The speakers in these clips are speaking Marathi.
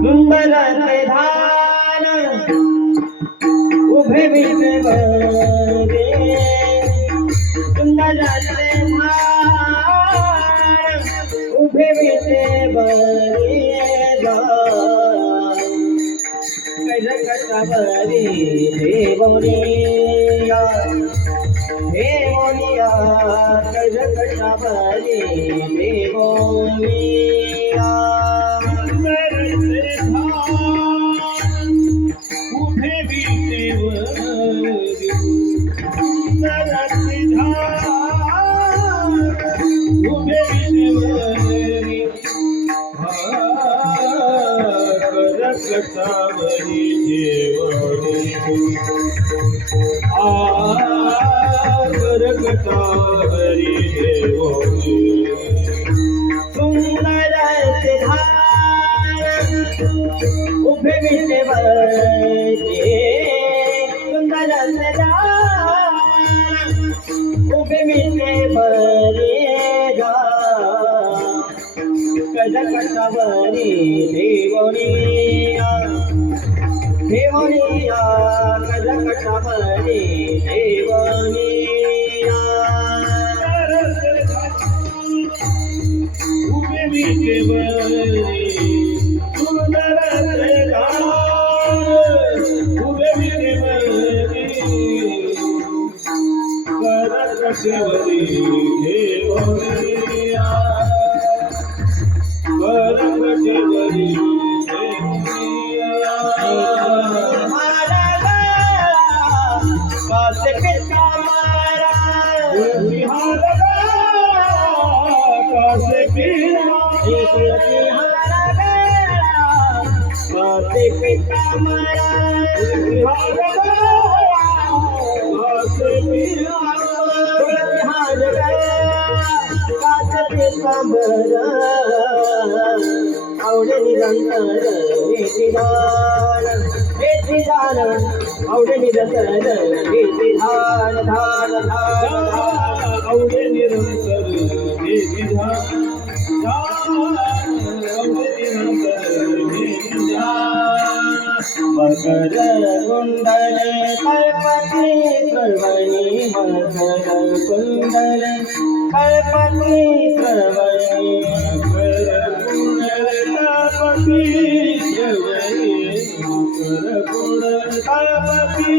सुंदर धान उभे विटेवरे सुंदर धान उभे विटेवरे कैलकटवरे देवनिया देवनिया कैलकटवरे देवनिया कटावरी देवरी आगर कटावरी देवरी सुंदर धान उभे विटेवरे सुंदर धान उभे विटेवरे कैलकटवरे देवनिया देवनिया कैलकटवरे देवनिया उभे विटेवरे सुंदर धान उभे विटेवरे करकटवरी देवनिया करकटवरी कासे पिता मारा कासे पिता मारा आवडे निरंतर वेठीदान आवडे निरंतर वेठीदान धान धान आवडे निरंतर वेठीदान आवडे निरंतर मकर कुंडल कल्पती कर्वणी मकर कुंडल कल्पती कर्वणी मकर कुंडल कल्पती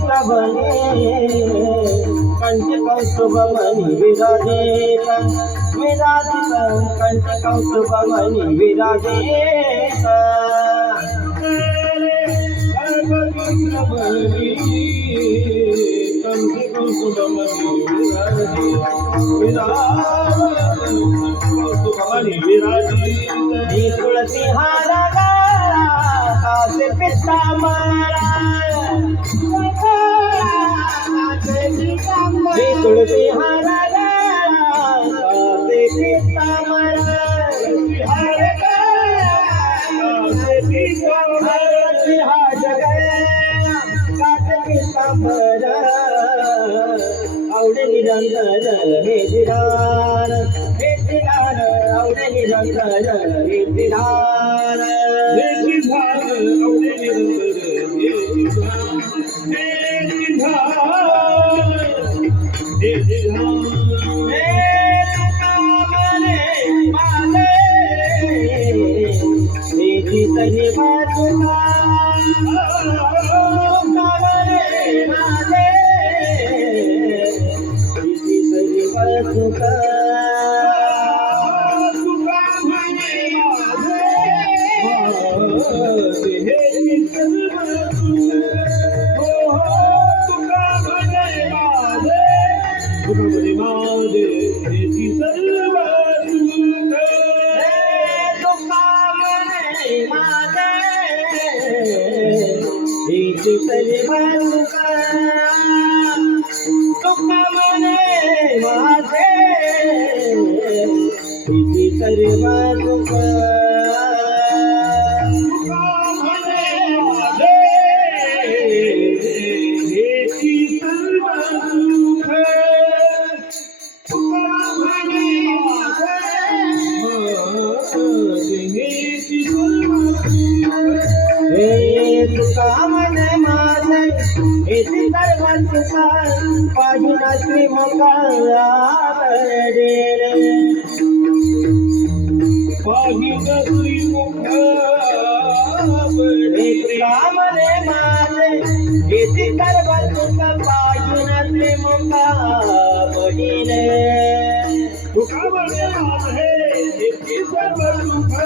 प्रभणे कंठ कौस्तुभमणि विराजित विराजित कंठ कौस्तुभमणि विराजित तुलसी हारा कासे पिता मारा तुलसी हारा कासे पिता मारा आवडे निरंतर वेठीदान वेठीदान आवडे निरंतर वेठीदान वेठीदान आवडे निरंतर कामने माने वेठी तरी बाजुला कामने माने वेठी तरी बाजुला तरी वाचुक हे तुका म्हणे माझे येथे सर्व तुका पाहिना श्रीमंगळा रे पाहिना श्रीमुख कामने माझे येथे सर्व तुका पाहिना श्रीमंगळा बडिले तुका म्हणे माझे येथे सर्व सुख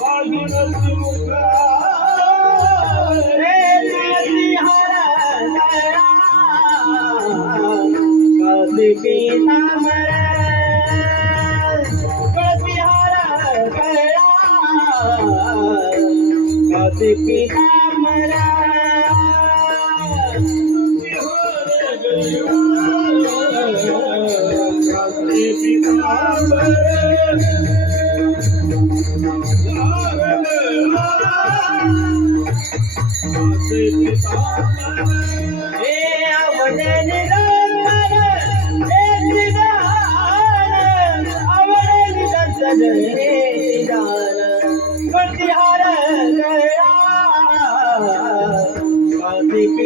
पाहिना श्रीमुख पीतांबरा काशी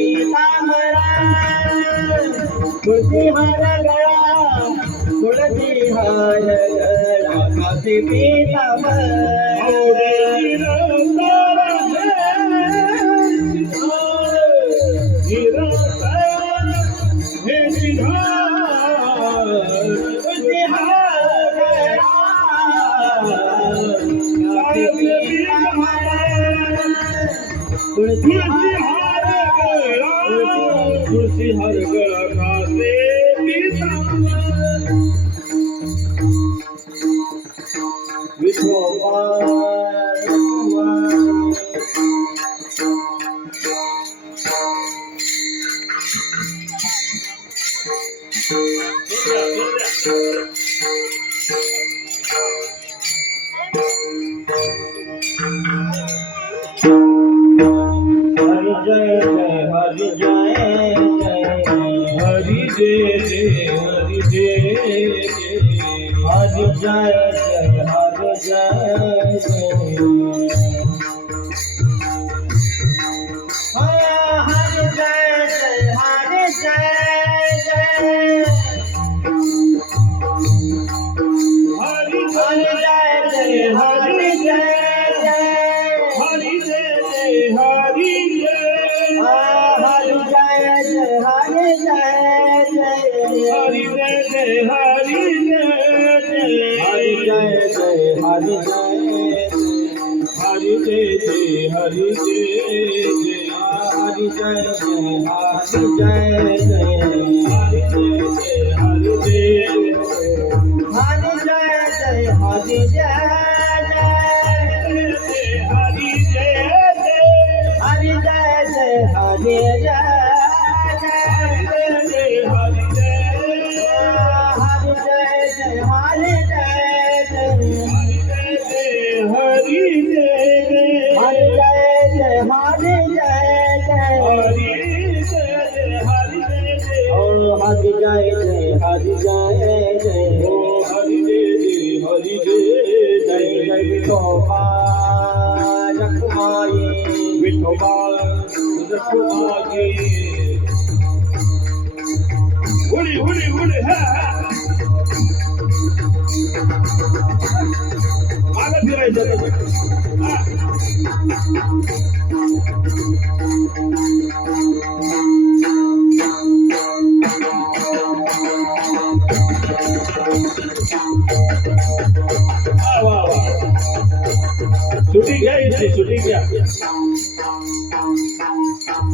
पीतांबरा तुलसी हार गळा तुलसी हार गळा काशी तुलसी हर गळा खाते विठोबा हरि जय जय हरि जय हरि जय जय हरि जय हरि जय जय हरि जय हरि जय जय हरि जय हरि हरि जय जय हरि जय हरि जय जय हरि जय हरि जय जय हरि जय हरि जय जय हरि जय हरि जय जय हरि जय हरि जय जय हरि जय हरि जय जय हरि जय हरि जय जय हरि जय हरि जय जय हरि जय हरि जय हरि जय जय हरि जय हरि जय हरि जय जय हरि जय हरि जय हरि जय जय हरि जय हरि जय हरि जय जय जय विठोबा रखमाई छुट्टी घ्या इथे छुट्टी घ्या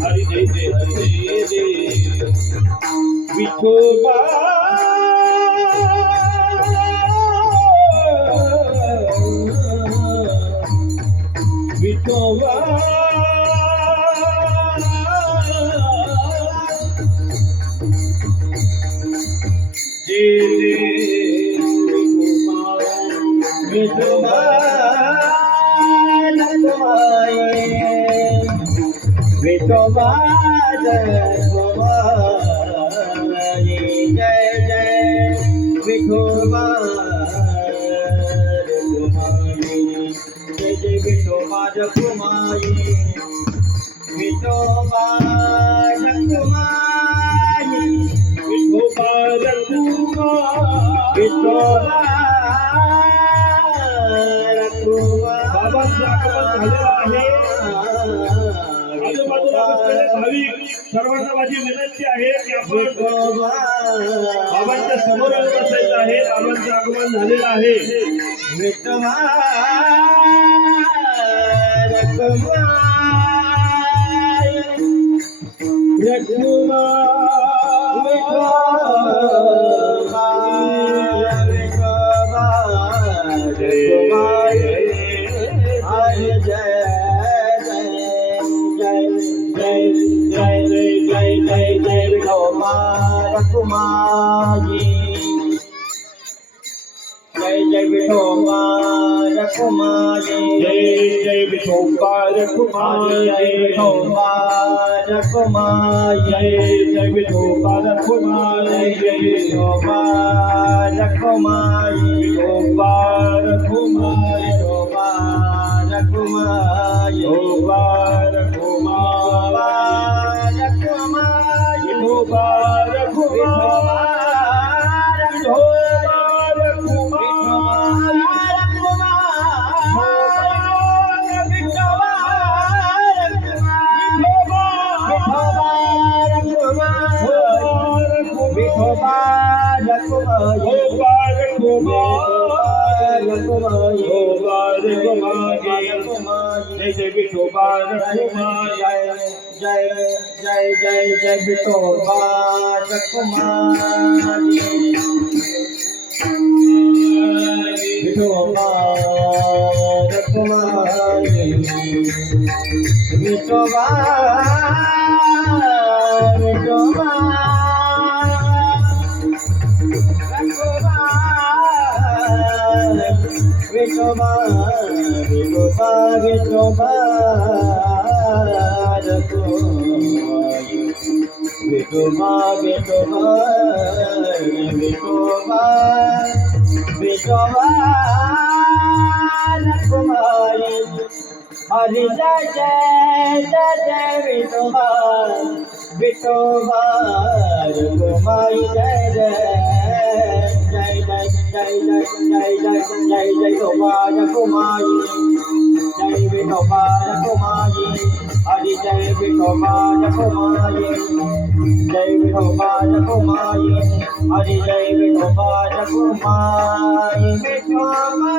हरी जय जय हरी जय विठोबा विठोबा जय जय विठोबा रखुमाई जय जय विठोबा रखुमाई जय जय विठोबा रखुमाई विठोबा रखुमाई विठोबा रखुमाई विठोबा रखुमाई बाबांचं आगमन झालेलं आहे. आजूबाजूला बसलेले भाविक सर्वांना माझी विनंती आहे की आपण बाबांच्या समोर बसायचं आहे. बाबांचं आगमन झालेलं आहे. विठोबा रखुमाई रखुमाई जय जय विठोबा रखुमाई जय जय विठोबा रखुमाई जय विठोबा रखुमाई जय जय विठोबा रखुमाई जय विठोबा रखुमाई विठोबा रखुमाई विठोबा रखुमाई विठोबा रखुमाई विठोबा जय जय विठोबा रखुमाई जय जय जय जय विठोबा रखुमाई विठोबा रखुमाई विठोबा विठोबा विठोबा विठोबा विठोबा रखुमाई विठोबा विठोबा विठोबा विठोबा रखुमाई हरि जय जय जय जय विठोबा विठोबा रखुमाई जय जय जय जय जय जय जय जय जय जय विठोबा रखुमाई जय विठोबा रखुमाई हरि जय विठोबा रखुमाई जय विठोबा रखुमाई हरि जय विठोबा रखुमाई विठोबा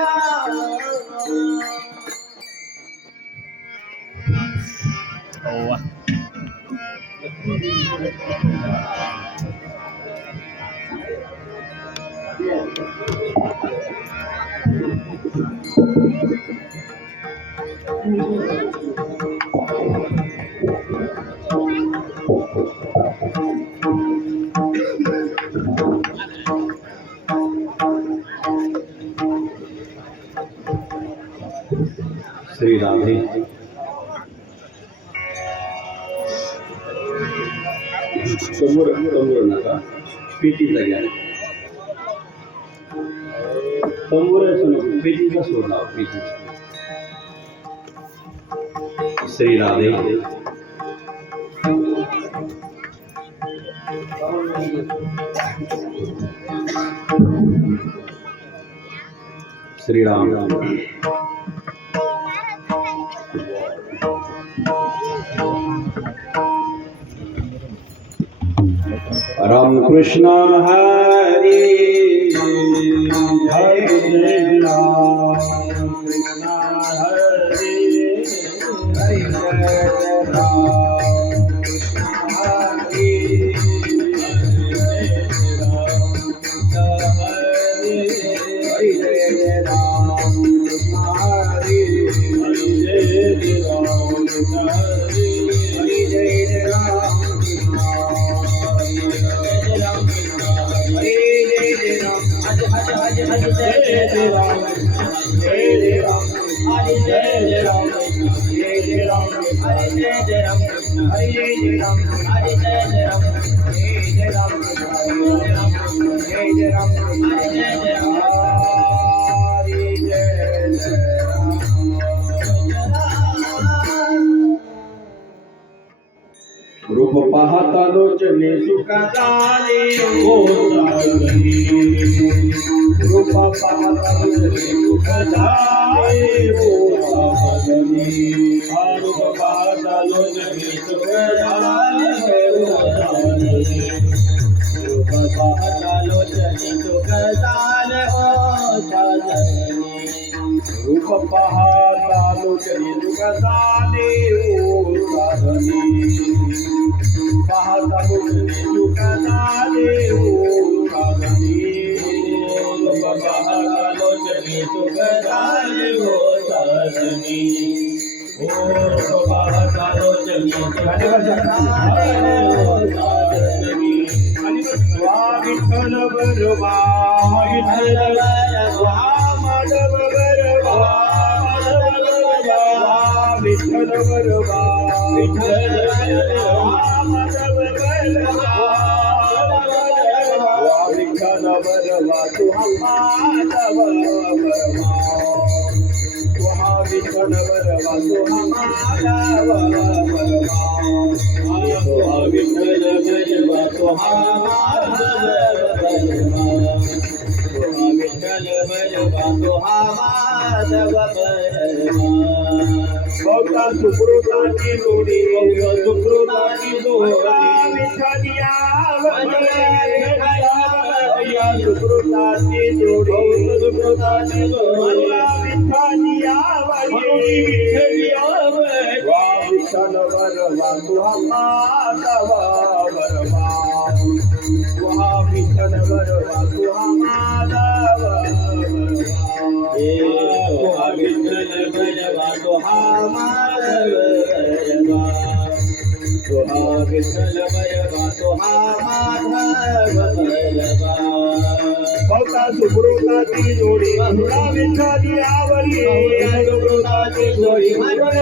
श्री राधे समोर समोर नका पेटीचा घ्या समोर पेटीचा सोडला पेटी श्री राधे श्री राम राम कृष्ण हरे हरे राम कृष्ण हरे हरे राम कृष्ण हरे हरे राम कृष्ण हरे जय Ram Hare Jai Ram Krishna, Hare Jai Ram Krishna, Hare Jai Ram Krishna, Hare Jai Ram Krishna, Hare Jai Ram Krishna, Hare Jai Ram Krishna, Hare Jai Ram Krishna, Hare Jai Ram Krishna, Hare Jai Ram रूप पाहता लोचने सुखा झाले हो साधनी रूप पाहता लोचने सुखा झाले हो साधनी रूप पाहता लोचने सुखा झाले हो साधनी रूप पाहता लोचने सुखा झाले हो साधनी रूप पाहता लोचने सुखा झाले हो साधनी पाहता लोचने सुखा झाले हो साधनी पाहता लोचने सुखा झाले हो साधनी पाहता लोचने सुखा झाले हो साधनी विठ्ठल बरोबा विठ्ठल बरोबा माधव बरोबा विठ्ठल बरोबा विठ्ठल माधव बरोबा विठ्ठल बरोबा तू माधव बरोबा विठ्ठल बरोबा तू माधव बरोबा विठ्ठल बरोबा तू माधव बरोबा विठ्ठल बरोबा तू माधव बरोबा भक्ता सुकृताची जोडी सुकृताची जोडी विठ्ठलिया सुकृताची जोडी सुकृताची जोडी विठ्ठलिया विठ्ठलिया विठ्ठल बरोबा तू माधव बरोबा विठ्ठल बरोबा तू माधव बरोबा विठ्ठल बरोबा तू माधव बरोबा विठ्ठल बरोबा तू माधव बरोबा भक्ता सुकृताची जोडी म्हणून विठ्ठली आवली सुकृताची जोडी म्हणून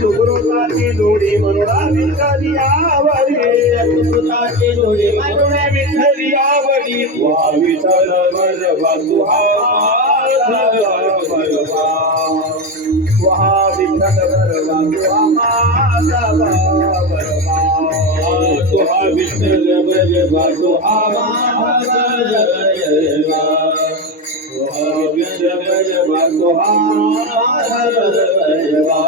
सुकृताची जोडी म्हणून विठ्ठली आवली सुकृताची जोडी म्हणून विठ्ठली आवली वा विठ्ठल बरोबा तू माधव बरोबा वा विठ्ठल बरोबा तू माधव बरोबा तू विठ्ठल बरोबा तू माधव बरोबा विठ्ठल बरोबा तू माधव बरोबा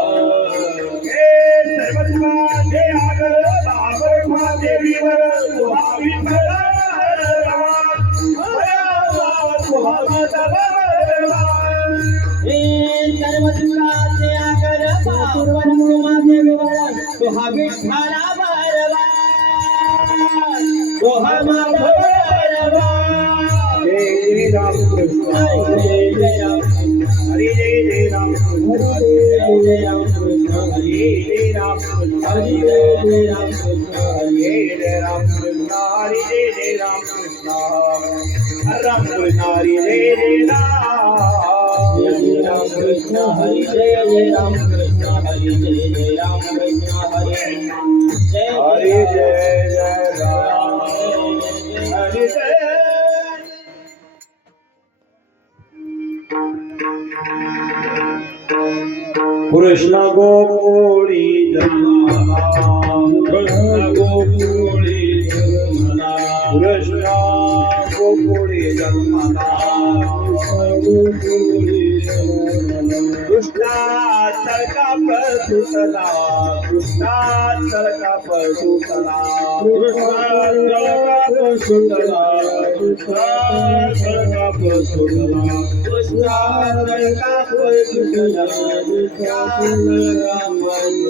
सर्वस्वाते आगर बाबर महादेवीवर विठ्ठल सर्वस्वाते आगर बाबर महादेवीवर तुहा विठ्ठला बरोबा तुहा माधव बरोबा जय राम कृष्ण जय राम हरे जय राम कृष्ण हरे जय राम कृष्ण हरे जय राम कृष्ण हरे जय राम कृष्ण हरे जय राम कृष्ण हरे जय राम कृष्ण राम कृष्ण हरे जय राम कृष्ण हरे जय राम कृष्ण हरे जय राम कृष्ण हरे जय राम हरे जय कृष्ण गोकुळी जन्मला कृष्ण गोकुळी जन्मला कृष्ण गोकुळी जन्मला कृष्णात तळकाप सुटला कृष्णात तळकाप सुटला कृष्णात तळकाप सुटला कृष्णात तळकाप सुटला कृष्णात तळकाप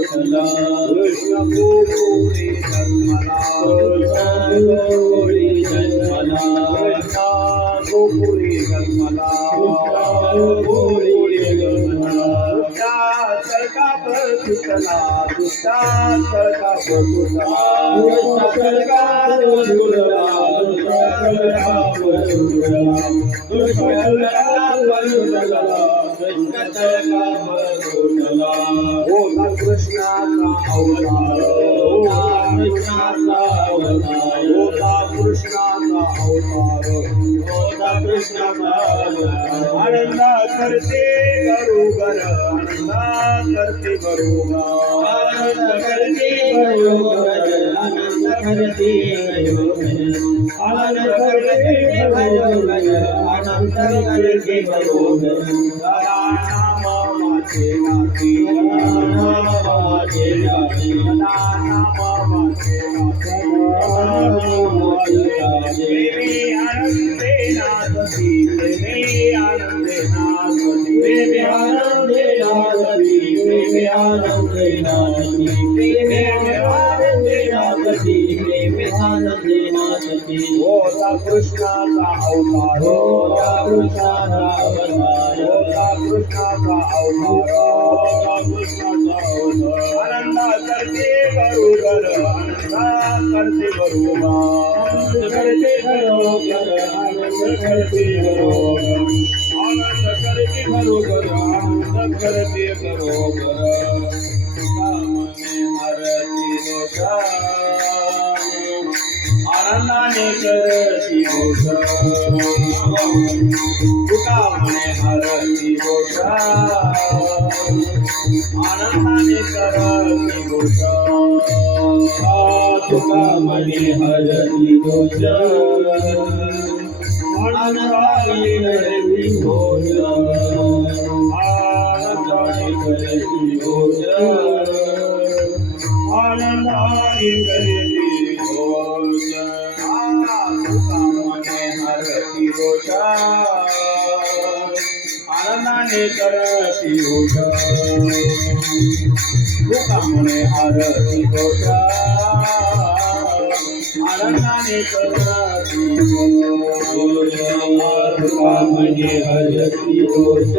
सुटला कृष्ण गोकुळी जन्मला कृष्ण गोकुळी जन्मला कृष्ण गोकुळी जन्मला गोकुळी जन्मला तळकाप सुटला कृष्णात तळकाप सुटला तळकाप सुटला तळकाप सुटला तळकाप सुटला अवतार होता कृष्णाचा अवतार होता कृष्णाचा अवतार आनंद करते बरोबर आनंद करते बरोबर आनंद करते बरोबर आनंद करते बरोबर आनंद करते बरोबर आनंद करते बरोबर नाम माझे नाती नाम माझे नाती नाम माझे नाती मी आनंदे नाचती मी आनंदे नाचती प्रेमे आनंदे नाचती प्रेमे आनंदे नाचती प्रेमे आनंदे नाचती प्रेमे आनंदे नाचती होता कृष्णाचा अवतार होता कृष्णाचा अवतार होता कृष्णाचा अवतार होता कृष्णाचा अवतार आनंद करते बरोबर आनंद करते बरोबर आनंद करते बरोबर आनंद करते बरोबर आनंद करते बरोबर आनंद करते बरोबर कामने हरती दोष आनंदाने करती घोष कामने हरती दोष आनंदाने करती घोष कामने हरती दोष आनंदाने करती घोष आनंदाने करती घोष आनंदाने करती घोष कामने हरती दोष आनंदाने करती घोष कामने हरती दोष आनंदाने करती कामने हरती दोष आनंदाने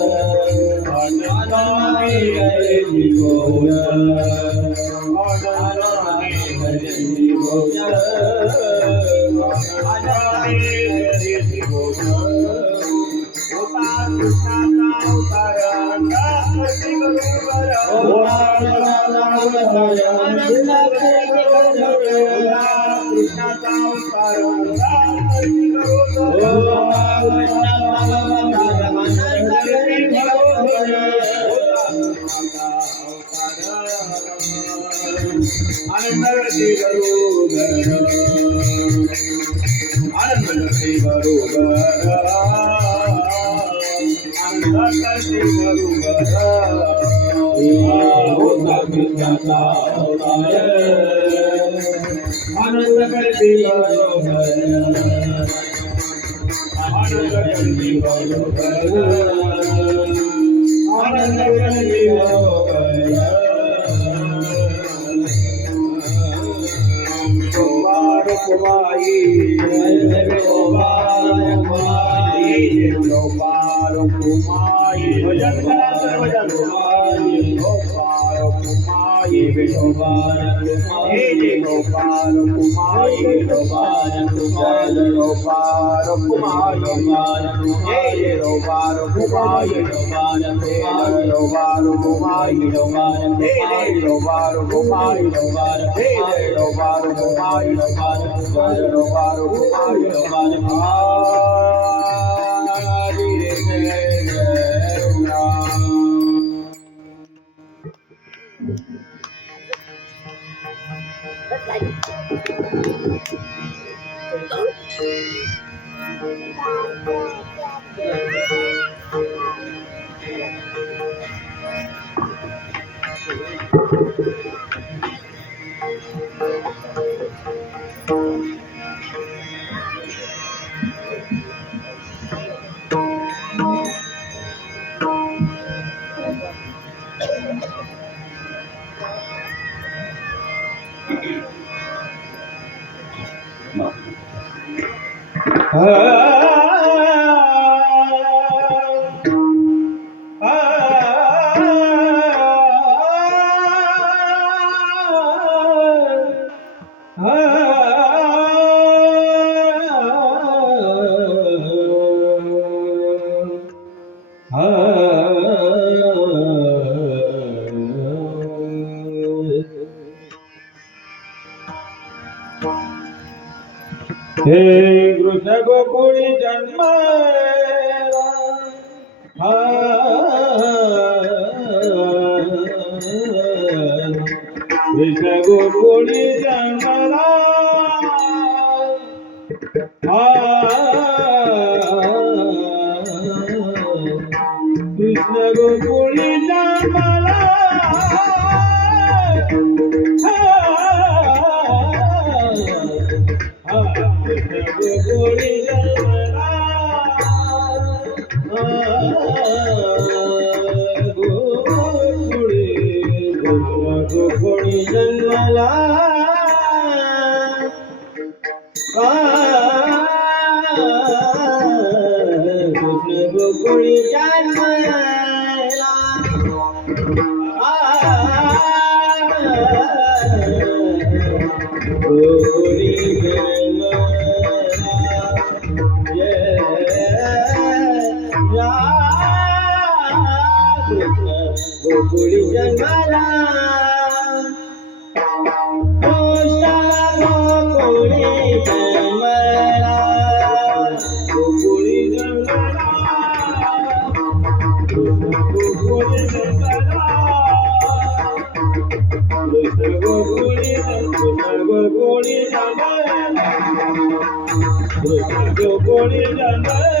करती घोष आनंदाने करती घोष आनंदाने करती घोष आनंद करती आनंद करती आनंद करती भजन करा सर्वजण गोपाल हे जे गोपाल कुमारी गोपाल कुमारी गोपाल कुमारी हे जे गोपाल कुमारी गोपाल कुमारी गोपाल कुमारी हे जे गोपाल कुमारी गोपाल हे जे गोपाल कुमारी गोपाल कुमारी हे कृष्ण गोकुळी जन्मला कृष्ण गोकुळी जन्मला कृष्ण गोकुळी जन्मला गोकुळी जन्मला गोकुळी जन्मला कृष्ण गोकुळी जन्मला गोकुळी जन्मला गोकुळी जन्मला कृष्ण गोकुळी जन्मला गोकुळी जन्मला गोकुळी जन्मला कृष्ण गोकुळी जन्मला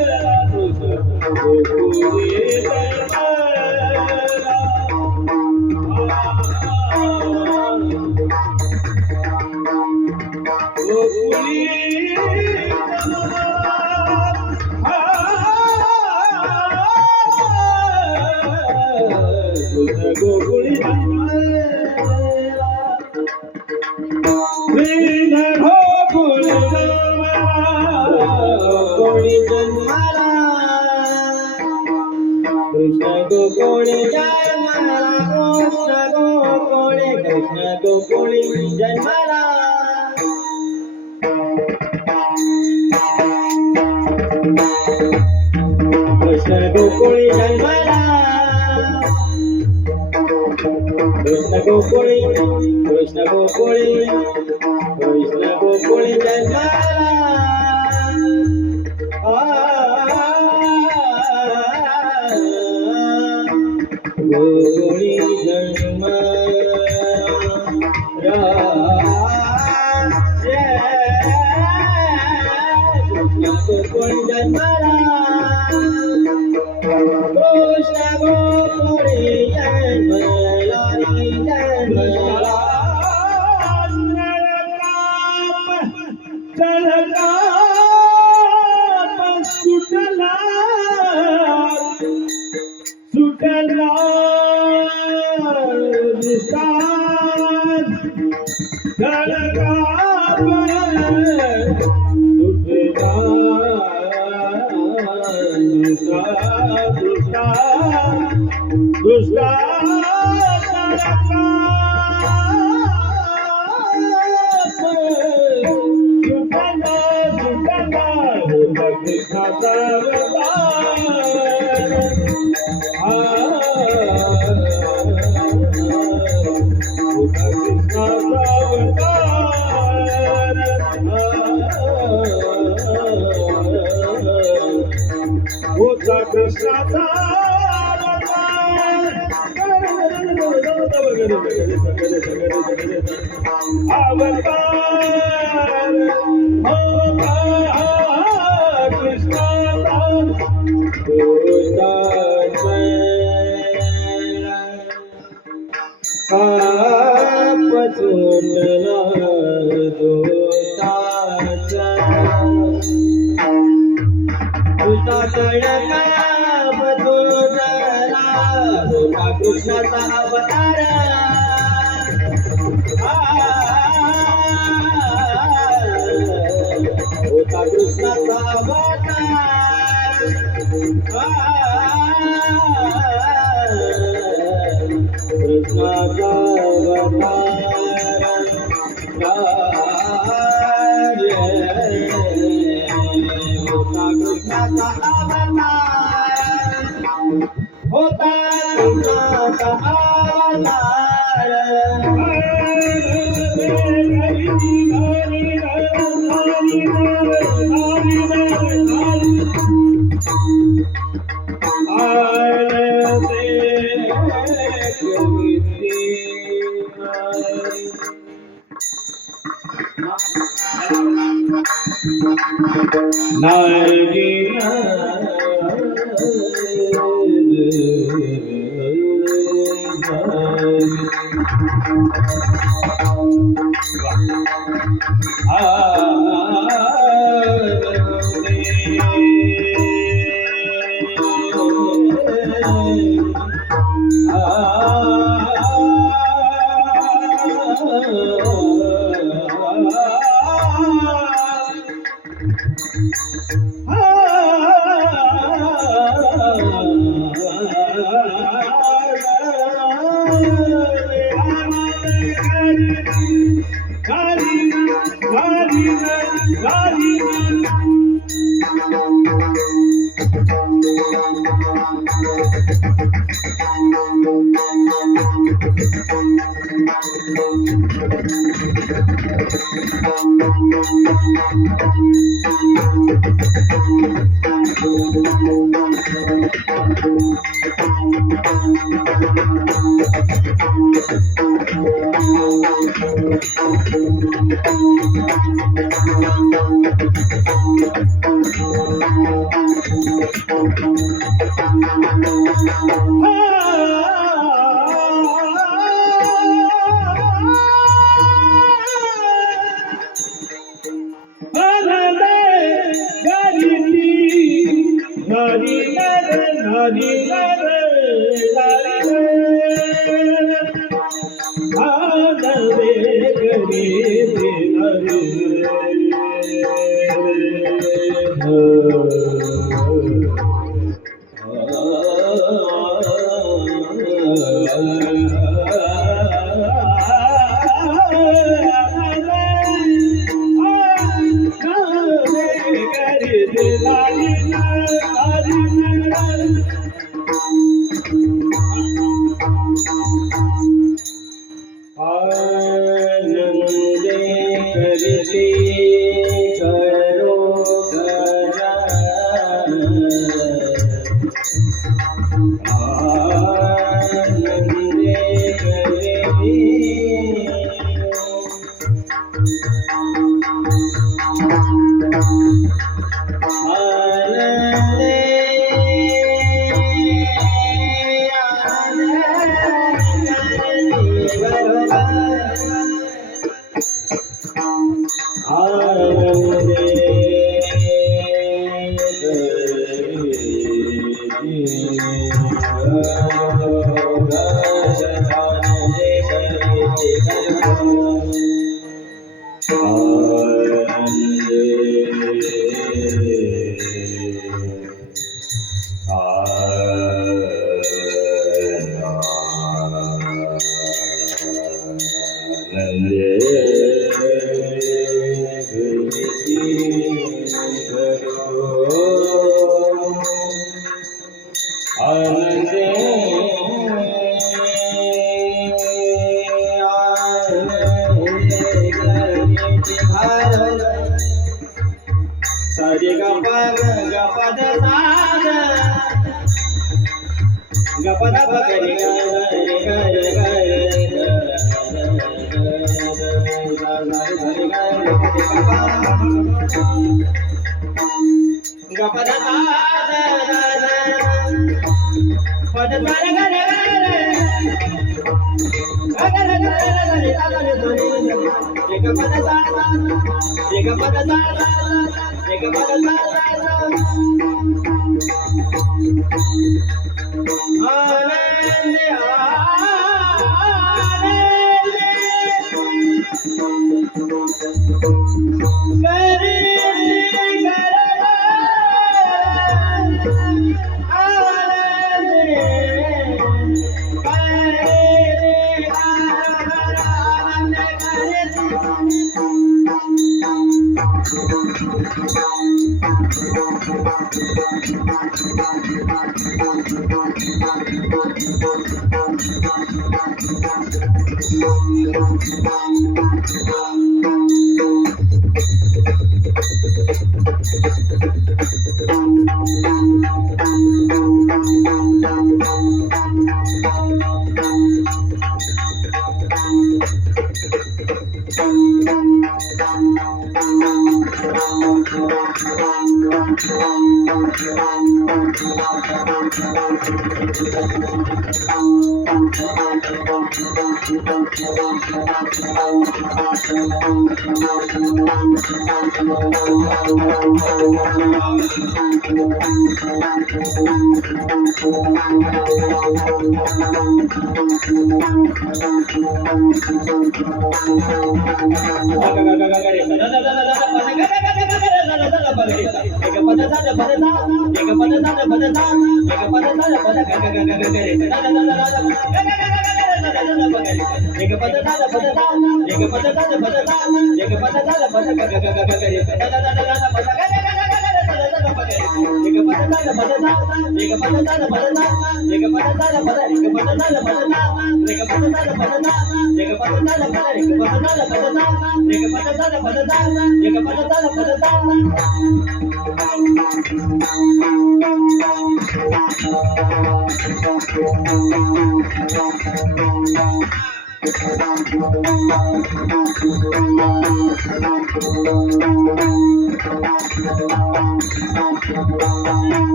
कृष्ण गोकुळी जन्मला कृष्ण गोकुळी जन्मला गोकुळी जन्मला कृष्ण गोकुळी जन्मला कृष्ण गोकुळी जन्मला कृष्ण गोकुळी जन्मला कृष्ण गोकुळी जन्मला गोकुळी जन्मला कृष्ण गोकुळी जन्मला कृष्ण गोकुळी जन्मला सुटला कृष्णाचा अवतार कृष्णाचा अवतार होता कृष्णाचा अवतार कृष्णाचा होता कृष्णाचा अवतार होता कृष्णाचा अवतार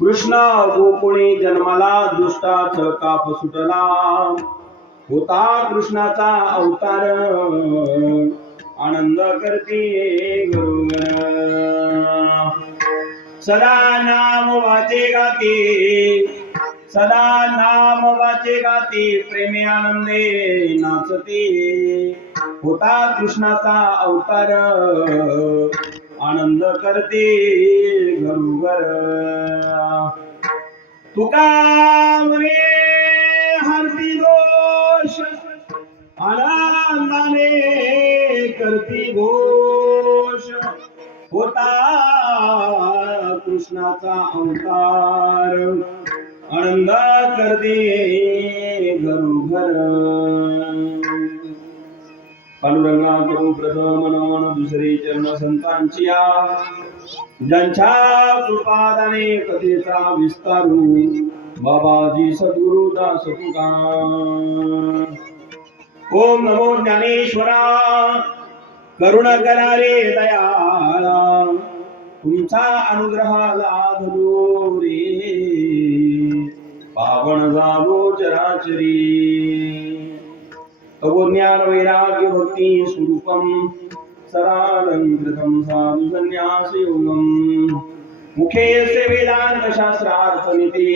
कृष्ण गोकुळी जन्माला दुष्टाच काप सुटला होता कृष्णाचा अवतार आनंद करते गुरुवर सदा नाम वाचे गाते सदा नाम वाचे गाते प्रेमे आनंदे नाचते होता कृष्णाचा अवतार आनंद करते घरोघर तुका म्हणे हरती दोष आनंदाने करती घोष होता कृष्णाचा अवतार आनंद करते घरोघर पांडुरंगा करू प्रथम नमन दुसरे चरण संतांची ज्यांच्या कृपादाने कथेचा विस्तारू बाबाजी सद्गुरु दास तुका ओम नमो ज्ञानेश्वरा करुणा करारे दयाळा तुमचा अनुग्रह लाभलो रे पावन झालो चराचरी तवो ज्ञान वैराग्य भक्ती स्वरूपम सदालंकृतं साधु संन्यास योगम मुखे से वेदांत शास्त्रार्थ निते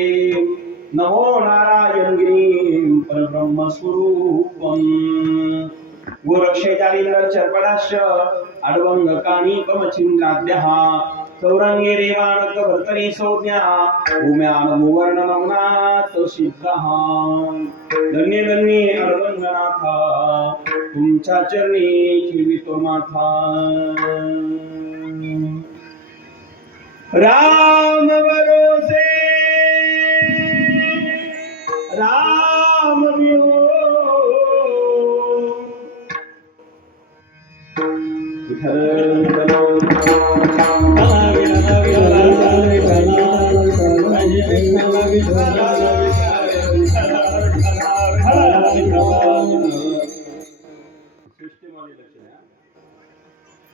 नमो नारायण गिरीं परब्रह्म स्वरूपम गोरक्षेचारींदर चर्पणाश्च अडवंग काणी कमचिंद्राद्यः चौरंगे रेवाणक भर्तरी संज्ञा भूम्यान मुवर्ण नमनात सिद्धः धन्य धन्य अडवंगनाथा तुमच्या चरणी ठेवितो माथा राम भरोसे राम विहो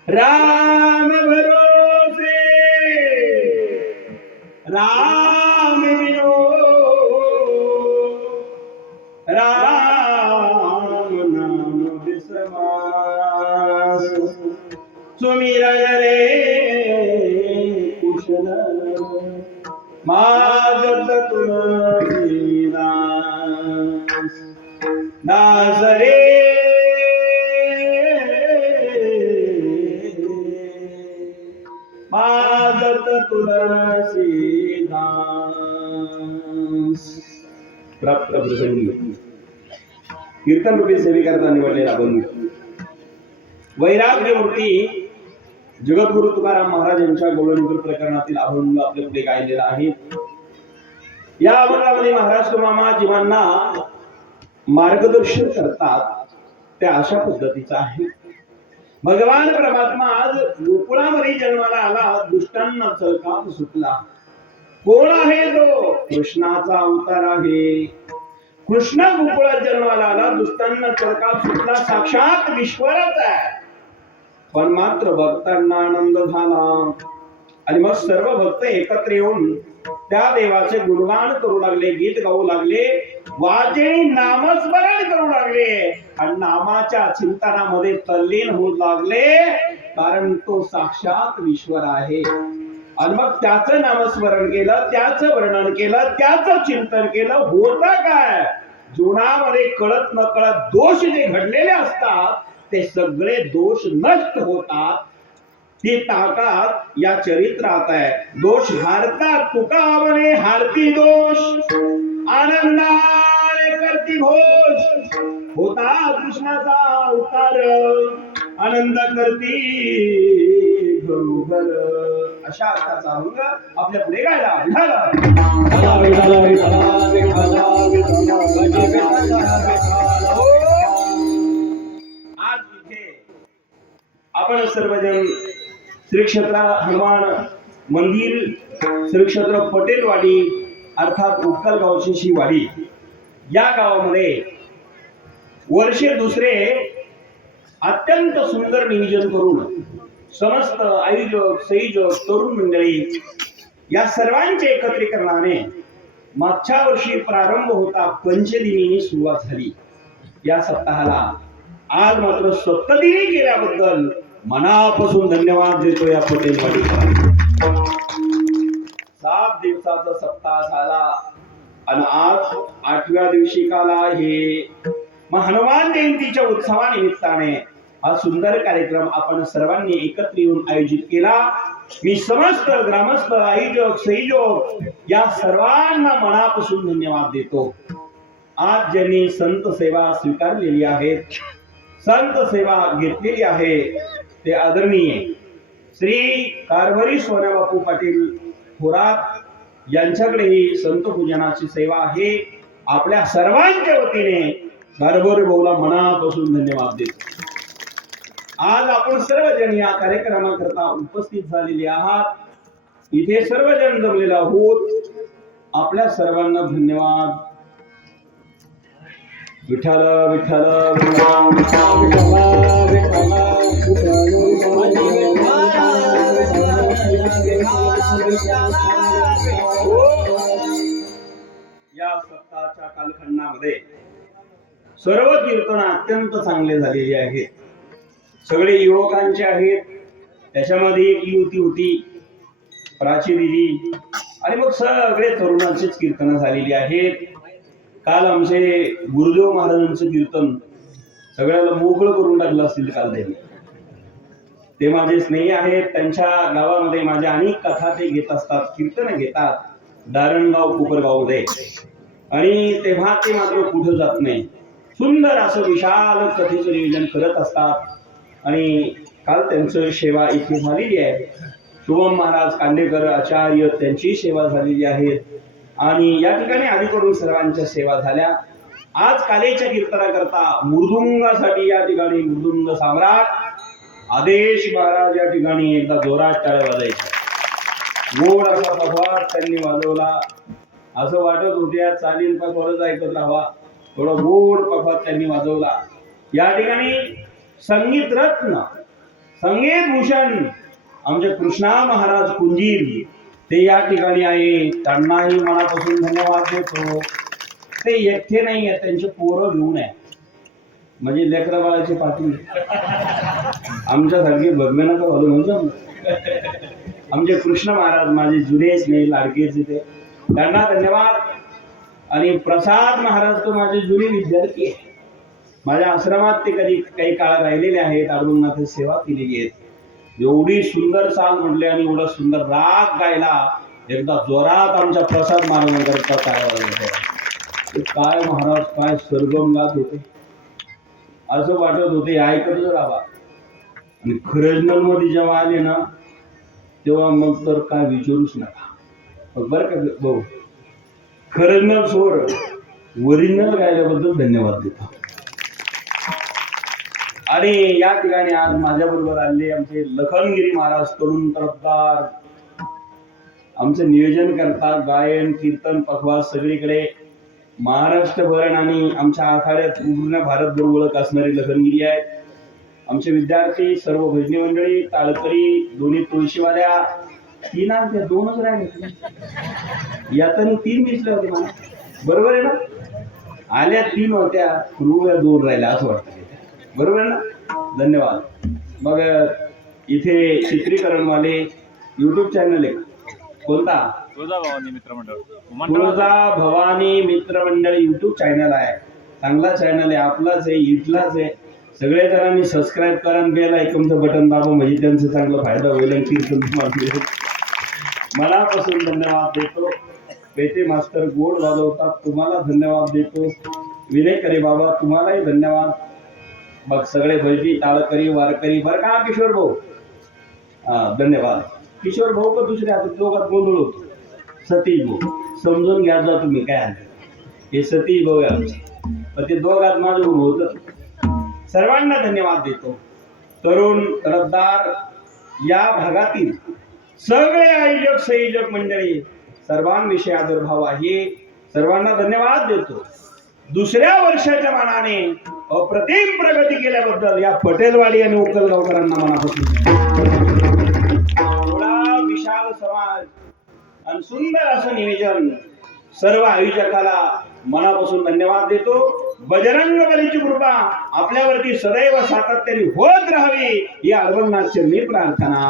राम भरोसे राम विनो राम नाम विश्वास सुमिरा रे कुशल मागत तुलसीदास दास रे मागत तुलसीदास प्राप्त प्रसंगी कीर्तन रूपी सेविकांचा निवडलेला अभंग वैराग्य मूर्ती जगद्गुरु तुकाराम महाराज यांच्या गौरवनिर्भर प्रकरणातील अभंग आपल्या पुढे गायलेला आहे. या अभंगामध्ये महाराज मामा जीवांना मार्गदर्शन करतात त्या अशा पद्धतीचा आहे. भगवान परमात्मा आज गोकुळामध्ये जन्माला आला, दुष्टांना चलकाप सुटला. कोण आहे तो? कृष्णाचा अवतार आहे. कृष्ण गोकुळात जन्माला आला, दुष्टांना चलकाप सुटला, साक्षात ईश्वरच आहे. पण मात्र भक्तांना आनंद झाला आणि मग सर्व भक्त एकत्र येऊन त्या देवाचे गुणगान करू लागले, गीत गाऊ लागले, वाजणी नामस्मरण करू लागले आणि नामाच्या चिंतनामध्ये तल्लीन होऊ लागले, कारण तो साक्षात ईश्वर आहे. आणि मग त्याचं नामस्मरण केलं, त्याचं वर्णन केलं, त्याचं चिंतन केलं. होतं काय? जीवनामध्ये कळत न कळत दोष जे घडलेले असतात ते सगळे दोष नष्ट होतात. ती ताकद या चरित्रात आहे. दोष हारतात. तुका म्हणे हारती दोष आनंदाने करती घोष होता कृष्णाचा अवतार आनंद करती घरोघर. अशा अर्थाचा अभंग आपल्या पुढे गायला. आज इथे आपण सर्वजण श्री क्षेत्र हनुमान मंदिर, श्री क्षेत्र पटेलवाडी अर्थात उत्कल गावची शी वाडी या गावामध्ये वर्षे दुसरे अत्यंत सुंदर नियोजन करून समस्त आयोजक, संयोजक, तरुण मंडळी या सर्वांचे एकत्रीकरणाने मागच्या वर्षी प्रारंभ होता, पंचदिनी सुरुवात झाली. या सप्ताहाला आज मात्र सप्तदिनी केल्याबद्दल मनापासून धन्यवाद देतो या पटेलवाडीला. 7 दिवसाचा सप्ताह झाला आणि आज 8व्या दिवशी काल आहे. मग हनुमान जयंतीच्या उत्सवानिमित्ताने हा सुंदर कार्यक्रम आपण सर्वांनी एकत्र येऊन आयोजित केला. मी समस्त ग्रामस्थ, आयोजक, संयोजक या सर्वांना मनापासून धन्यवाद देतो. आज ज्यांनी संत सेवा स्वीकारलेली आहे, संत सेवा घेतलेली आहे, ते आदरणीय श्री कारभारी सोन्याबापू पाटील थोरात यांच्याकडे ही संत पूजनाची सेवा आहे. आपल्या सर्वांच्या वतीने कारभारी भाऊला मनापासून धन्यवाद देतो. आज आपण सर्वजण या कार्यक्रमाकरता उपस्थित झालेले आहात. इथे सर्वजण जमलेले आहोत. आपल्या सर्वांना धन्यवाद. विठ्ठल विठ्ठल या सप्ताहाच्या कालखंडामध्ये सर्व कीर्तन अत्यंत चांगले झालेली आहेत. सगळे युवकांचे आहेत. त्याच्यामध्ये एक युवती होती, प्राची दिदी, आणि मग सगळे तरुणांचीच कीर्तन झालेली आहेत. काल आमचे गुरुदेव महाराजांचं कीर्तन सगळ्याला मोकळं करून टाकलं असतील काल त्यांनी. ते माझे स्नेही आहेत. त्यांच्या गावामध्ये माझ्या अनेक कथा ते घेत असतात, कीर्तन घेतात, दारणगाव कोपरगावमध्ये. आणि तेव्हा ते मात्र कुठं जात नाही, सुंदर असं विशाल कथेचं नियोजन करत असतात. आणि काल त्यांचं सेवा इथे झालेली आहे. शुभम महाराज कांडेकर आचार्य त्यांची सेवा झालेली आहे. आणि या ठिकाणी आधी करून सर्वांच्या सेवा झाल्या. आज कालेच्या कीर्तनाकरता मृदुंगासाठी या ठिकाणी मृदुंग सम्राट आदेश महाराज या ठिकाणी एकदा जोरात टाळ्या वाजायच्या. गोड असा पखवाड त्यांनी वाजवला. असं वाटत होते चालीन पखवाडच ऐकत राहावा. थोडा गोड पखवाड त्यांनी वाजवला. या ठिकाणी संगीत रत्न, संगीत भूषण आमचे कृष्णा महाराज कुंजीर ते या ठिकाणी आहे. त्यांनाही मनापासून धन्यवाद देतो. ते एकटे नाही आहे, त्यांचे पोरं घेऊन आहे, म्हणजे लेकरा बाळाचे पाटील. आमच्यासारखे बघमे नका भाऊ म्हणजे आमचे कृष्ण महाराज माझे जुनेच नाही लाडकेच ते, त्यांना धन्यवाद. आणि प्रसाद महाराज तो माझे जुने विद्यार्थी आहे. माझ्या आश्रमात ते कधी काही काळ राहिलेले आहेत. अरुणाथ सेवा केलेली आहे. एवढी सुंदर चाल म्हटले आणि एवढा सुंदर राग गायला एकदा जोरात आमच्या प्रसाद महाराजांकरता काय महाराज काय सरगम गात होते. असं वाटत होते ऐकतच राहावा. आणि खरजनल मध्ये जेव्हा आले ना तेव्हा मग तर काय विचारूच नका. बरं का भाऊ, खरजनल सोड, ओरिजिनल गायल्याबद्दल धन्यवाद देतो. आणि या ठिकाणी आज माझ्या बरोबर आले आमचे लखनगिरी महाराज तरुण तरफदार, आमचे नियोजन करतात, गायन कीर्तन पखवाज सगळीकडे महाराष्ट्रभर आणि आमच्या आखाड्यात पूर्ण भारतभर ओळख असणारी लखनगिरी आहेत. आमचे विद्यार्थी सर्व भजनी मंडळी, ताळकरी, दोन्ही तुळशीवाल्या, तीन त्या दोनच राहिले. यातनी 3 दिसले होते मला, बरोबर आहे ना? आल्या 3 होत्या, पूर्व 2 राहिल्या असं वाटतं, बरोबर आहे ना? धन्यवाद. मग इथे चित्रीकरणवाले युट्यूब चॅनल आहे कोणता? तुळजा भवानी मित्रमंडळ. तुळजा भवानी मित्रमंडळ युट्यूब चॅनल आहे. चांगला चॅनल आहे, आपलाच आहे, इथलाच आहे. सगळे जणांनी सबस्क्राईब करा आणि बेल आयकॉनचं बटन दाबा, म्हणजे त्यांचा चांगला फायदा होईल. मनापासून धन्यवाद देतो. पेटे मास्तर गोड वाजवतात, तुम्हाला धन्यवाद देतो. विनय करे बाबा तुम्हालाही धन्यवाद. मग सगळे भजनी ताळकरी वारकरी बरं का किशोर भाऊ, धन्यवाद. किशोर भाऊ का दुसरे आता दोघात गोंधळ होतो. सतीश भाऊ समजून घ्या जा तुम्ही काय आहे. हे सतीश भाऊ आहे आमचे, पण ते दोघात माझं होतं. सर्वांना धन्यवाद देतो. तरुण तरफदार या भागातील सगळे आयोजक संयोजक मंडळी सर्वांविषयी आदरभाव आहे. सर्वांना धन्यवाद देतो. दुसऱ्या वर्षाच्या मानाने अप्रतिम प्रगती केल्याबद्दल या पटेलवाडी आणि उकलगावकरांना मनापासून एवढा विशाल समाज आणि सुंदर असं नियोजन सर्व आयोजकाला मनापासून धन्यवाद देतो. बजरंग बलीची कृपा आपल्यावरती सदैव सातत्याने होत राहावी ही अरवनाथची मी प्रार्थना.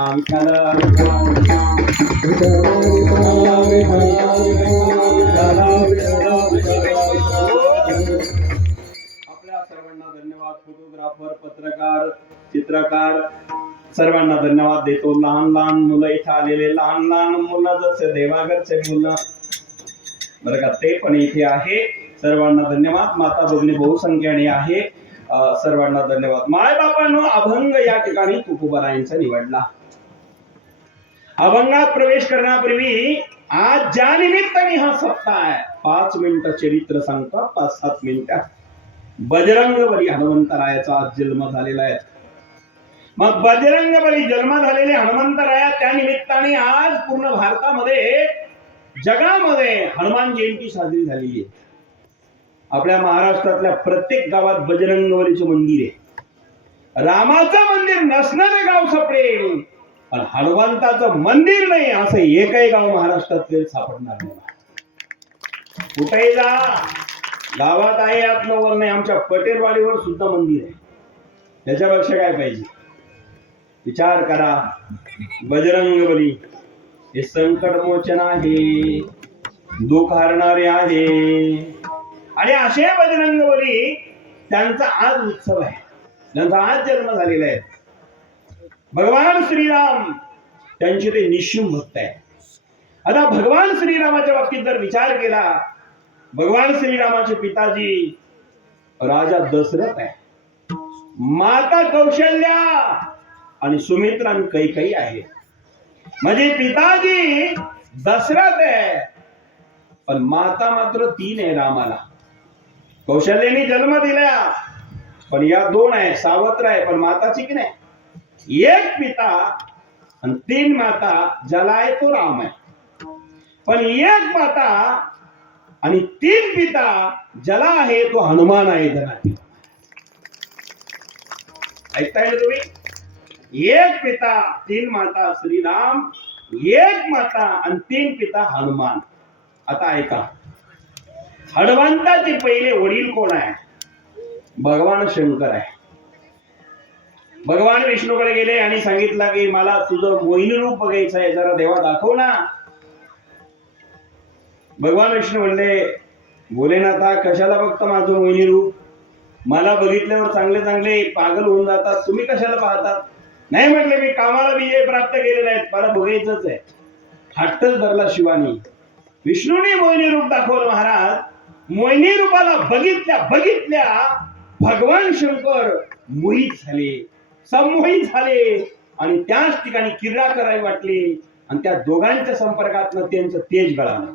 आपल्या सर्वांना धन्यवाद. फोटोग्राफर, पत्रकार, चित्रकार सर्वांना धन्यवाद देतो. लहान लहान मुलं इथं आलेले, लहान लहान मुलं जसे देवाघरचे मुलं बरं का, ते पण इथे आहे. सर्वांना धन्यवाद. माता भगिनी बहुसंख्येने आहे. सर्वांना धन्यवाद. माय बापांनो, अभंग या ठिकाणी तुकोबारायांचा निवडला. अभंगात प्रवेश करण्यापूर्वी आज ज्या निमित्ताने हा सप्ताह आहे, 5 मिनिटं चरित्र सांगतो, 5-7 मिनिटं. बजरंगबली हनुमंतरायाचा आज जन्म झालेला आहे. मग बजरंगबली जन्म झालेले हनुमंतराया, त्या निमित्ताने आज पूर्ण भारतामध्ये, जगामध्ये हनुमान जयंती साजरी झालेली आहे. आपल्या महाराष्ट्रातल्या प्रत्येक गावात बजरंगबलीचं मंदिर आहे. रामाचं मंदिर नसणारे गाव सापडेल, पण हनुमंताचं मंदिर नाही असं एकही गाव महाराष्ट्रातले सापडणार नाही. कुठेही जा, गावात आहे यात नवल नाही. आमच्या पटेलवाडीवर सुद्धा मंदिर आहे. त्याच्यापेक्षा काय पाहिजे? विचार करा. बजरंगबली हे संकट मोचन आहे, दुःख हरणारे आहे. आणि असे बजरंगबली, त्यांचा आज उत्सव आहे, त्यांचा आज जन्म झालेला आहे. भगवान श्रीराम त्यांचे ते निश्चिम भक्त आहे. आता भगवान श्रीरामाच्या बाबतीत जर विचार केला, भगवान श्रीरामाचे पिताजी राजा दशरथ आहे, माता कौशल्या आणि सुमित्रा आणि कैकेयी आहे. म्हणजे पिताजी दशरथ आहे, पण माता मात्र 3 आहे रामाला. कौशल्याने जन्म दिला, पण या 2 आहे. सावत्र आहे, पण माताची की नाही. 1 पिता आणि 3 माता, ज्याला आहे तो राम आहे. पण 1 माता आणि 3 पिता, ज्याला आहे तो हनुमान आहे. ऐकताय ना तुम्ही? 1 पिता 3 माता श्रीराम, 1 माता आणि 3 पिता हनुमान. आता ऐका, हनुमंताचे पहिले वडील कोण आहे? भगवान शंकर आहे. भगवान विष्णूकडे गेले आणि सांगितलं की मला तुझं मोहिनी रूप बघायचं आहे, जरा देवा दाखव ना. भगवान विष्णू म्हणले, भोलेनाथा कशाला बघता माझं मोहिनी रूप? मला बघितल्यावर चांगले चांगले पागल होऊन जातात, तुम्ही कशाला पाहतात? नाही म्हटले, मी कामाला विजय प्राप्त केलेला आहे, मला बघायचंच आहे. हट्टच धरला शिवानी. विष्णूने मोहिनी रूप दाखवलं. महाराज, मोहिनी रूपाला बघितल्या भगवान शंकर मोहित झाले, संमोहित झाले आणि त्याच ठिकाणी क्रीडा करावी वाटली. आणि त्या दोघांच्या संपर्कातनं त्यांचं तेज गळालं.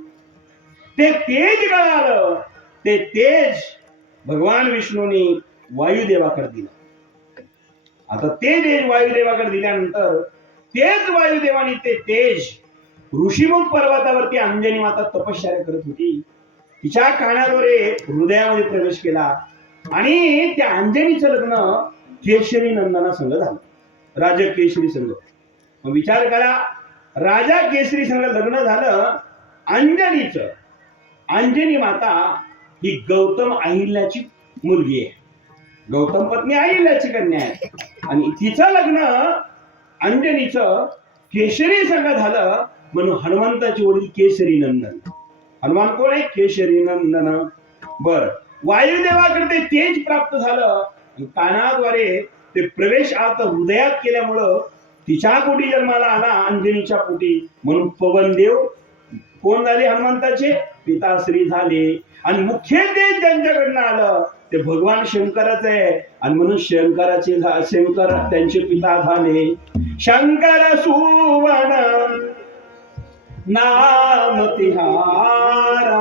ते तेज भगवान विष्णूने वायुदेवाकडे दिलं. आता ते तेज वायुदेवाकडे दिल्यानंतर तेच वायुदेवाने ते तेज ऋषीमुख पर्वतावरती अंजनी माता तपश्चर्या करत होती, तिच्या कानाद्वारे हृदयामध्ये प्रवेश केला. आणि त्या अंजनीचं लग्न केशरी नंदना संग झालं, राजा केशरी संग. मग विचार करा, राजा केशरी संग लग्न झालं अंजनीचं. अंजनी माता ही गौतम अहिल्याची मुलगी आहे, गौतम पत्नी अहिल्याची कन्या आहे. आणि तिचं लग्न अंजनीचं केशरी संग झालं, म्हणून हनुमंताचे वडील केशरी नंदन. हनुमान कोण आहे? केशरी नंदन. बर, वायुदेवाकडे ते तेज प्राप्त झालं, कानाद्वारे ते प्रवेश आता हृदयात केल्यामुळं तिच्या पोटी जन्माला आला, अंजनीच्या पोटी. म्हणून पवनदेव कोण झाले? हनुमंताचे पिताश्री झाले. आणि मुख्य तेज ज्यांच्याकडनं आलं ते भगवान शंकरच आहे. आणि म्हणून शंकर त्यांचे पिता झाले. शंकर सुवन नाम तिहारा,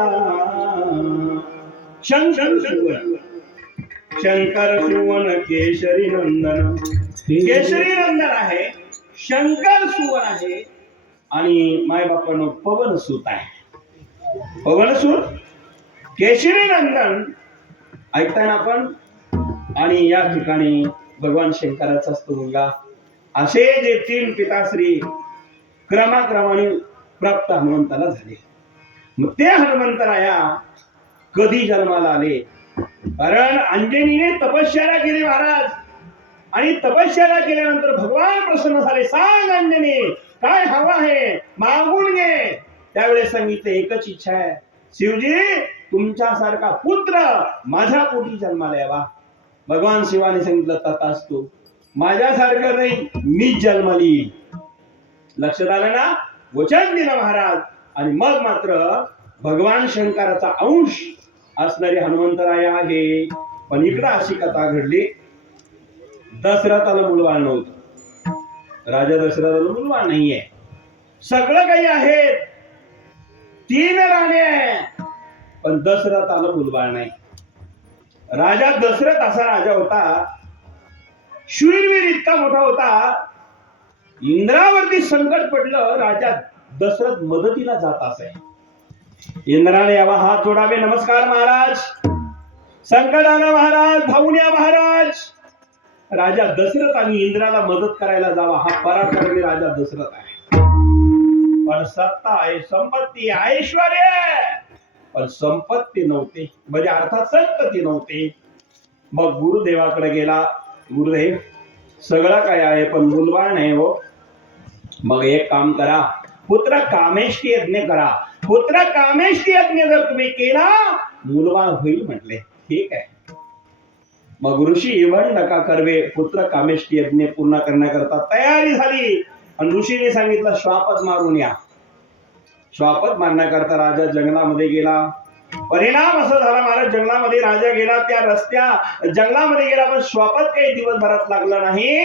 शंकर सुवन केशरी नंदन. केशरी नंदन आहे, शंकर सुवन आहे, आणि माय बापानं पवन सूत आहे. पवन सूत, केशरी नंदन ऐकताय ना आपण. आणि या ठिकाणी भगवान शंकराचा असतो मुलगा. असे जे 3 पिताश्री क्रमाक्रमाने प्राप्त हनुमंताला झाले. मग ते हनुमंतराया कधी जन्माला आले? कारण अंजनीने तपश्चर्या केली महाराज. आणि तपश्चर्या केल्यानंतर भगवान प्रसन्न झाले. सांग अंजनी, काय हवं आहे, मागून घे. त्यावेळेस सांगितलं, एकच इच्छा आहे, शिवजी तुमच्यासारखा पुत्र माझ्या पोटी जन्माला यावा. भगवान शिवाने सांगितलं, तथास्तु. माझ्यासारखं नाही, मीच जन्माला येईल. लक्षात आलं ना? वचन दिलं महाराज. आणि मग मात्र भगवान शंकराचा अंश असणारे हनुमंतराय आहे. पण इकडं अशी कथा घडली, दशरथाला मुलबाळ नव्हतं. राजा दशरथाला मुलबाळ नाहीये. सगळं काही आहे, 3 राणे आहे, पण दशरथाला मुलबाळ नाही. राजा दशरथ असा राजा होता, शूरवीर इतका मोठा होता. इंद्रावरती संकट पडलं, राजा दशरथ मदतीला जात असे. इंद्राने यावा, हात जोडावे, नमस्कार महाराज, संकट आलं महाराज, धावून या महाराज. राजा दशरथ आणि इंद्राला मदत करायला जावा, हा पराक्रमी राजा दशरथ आहे. पण सत्ता आहे, संपत्ती, ऐश्वर, पण संपत्ती नव्हती, म्हणजे अर्थात संपत्ती नव्हती. मग गुरुदेवाकडे गेला, गुरुदेव सगळं काय आहे पण मुलबाळ नाही हो. मग एक काम करा, पुत्र कामेष्टी यज्ञ करा. पुत्र कामेष्टी यज्ञ जर तुम्ही केला, मुलबाळ होईल म्हटले. ठीक आहे. मग ऋषी नका कर्वे पुत्र कामेष्टी यज्ञ पूर्ण करण्याकरता तयारी झाली. आणि ऋषीने सांगितलं श्वापद मारून या. श्वापद मारण्याकरता राजा जंगलामध्ये गेला. परिणाम असा झाला महाराज, जंगलामध्ये राजा गेला, त्या रस्त्या जंगलामध्ये गेला, पण श्वापद काही दिवसभरात लागला नाही.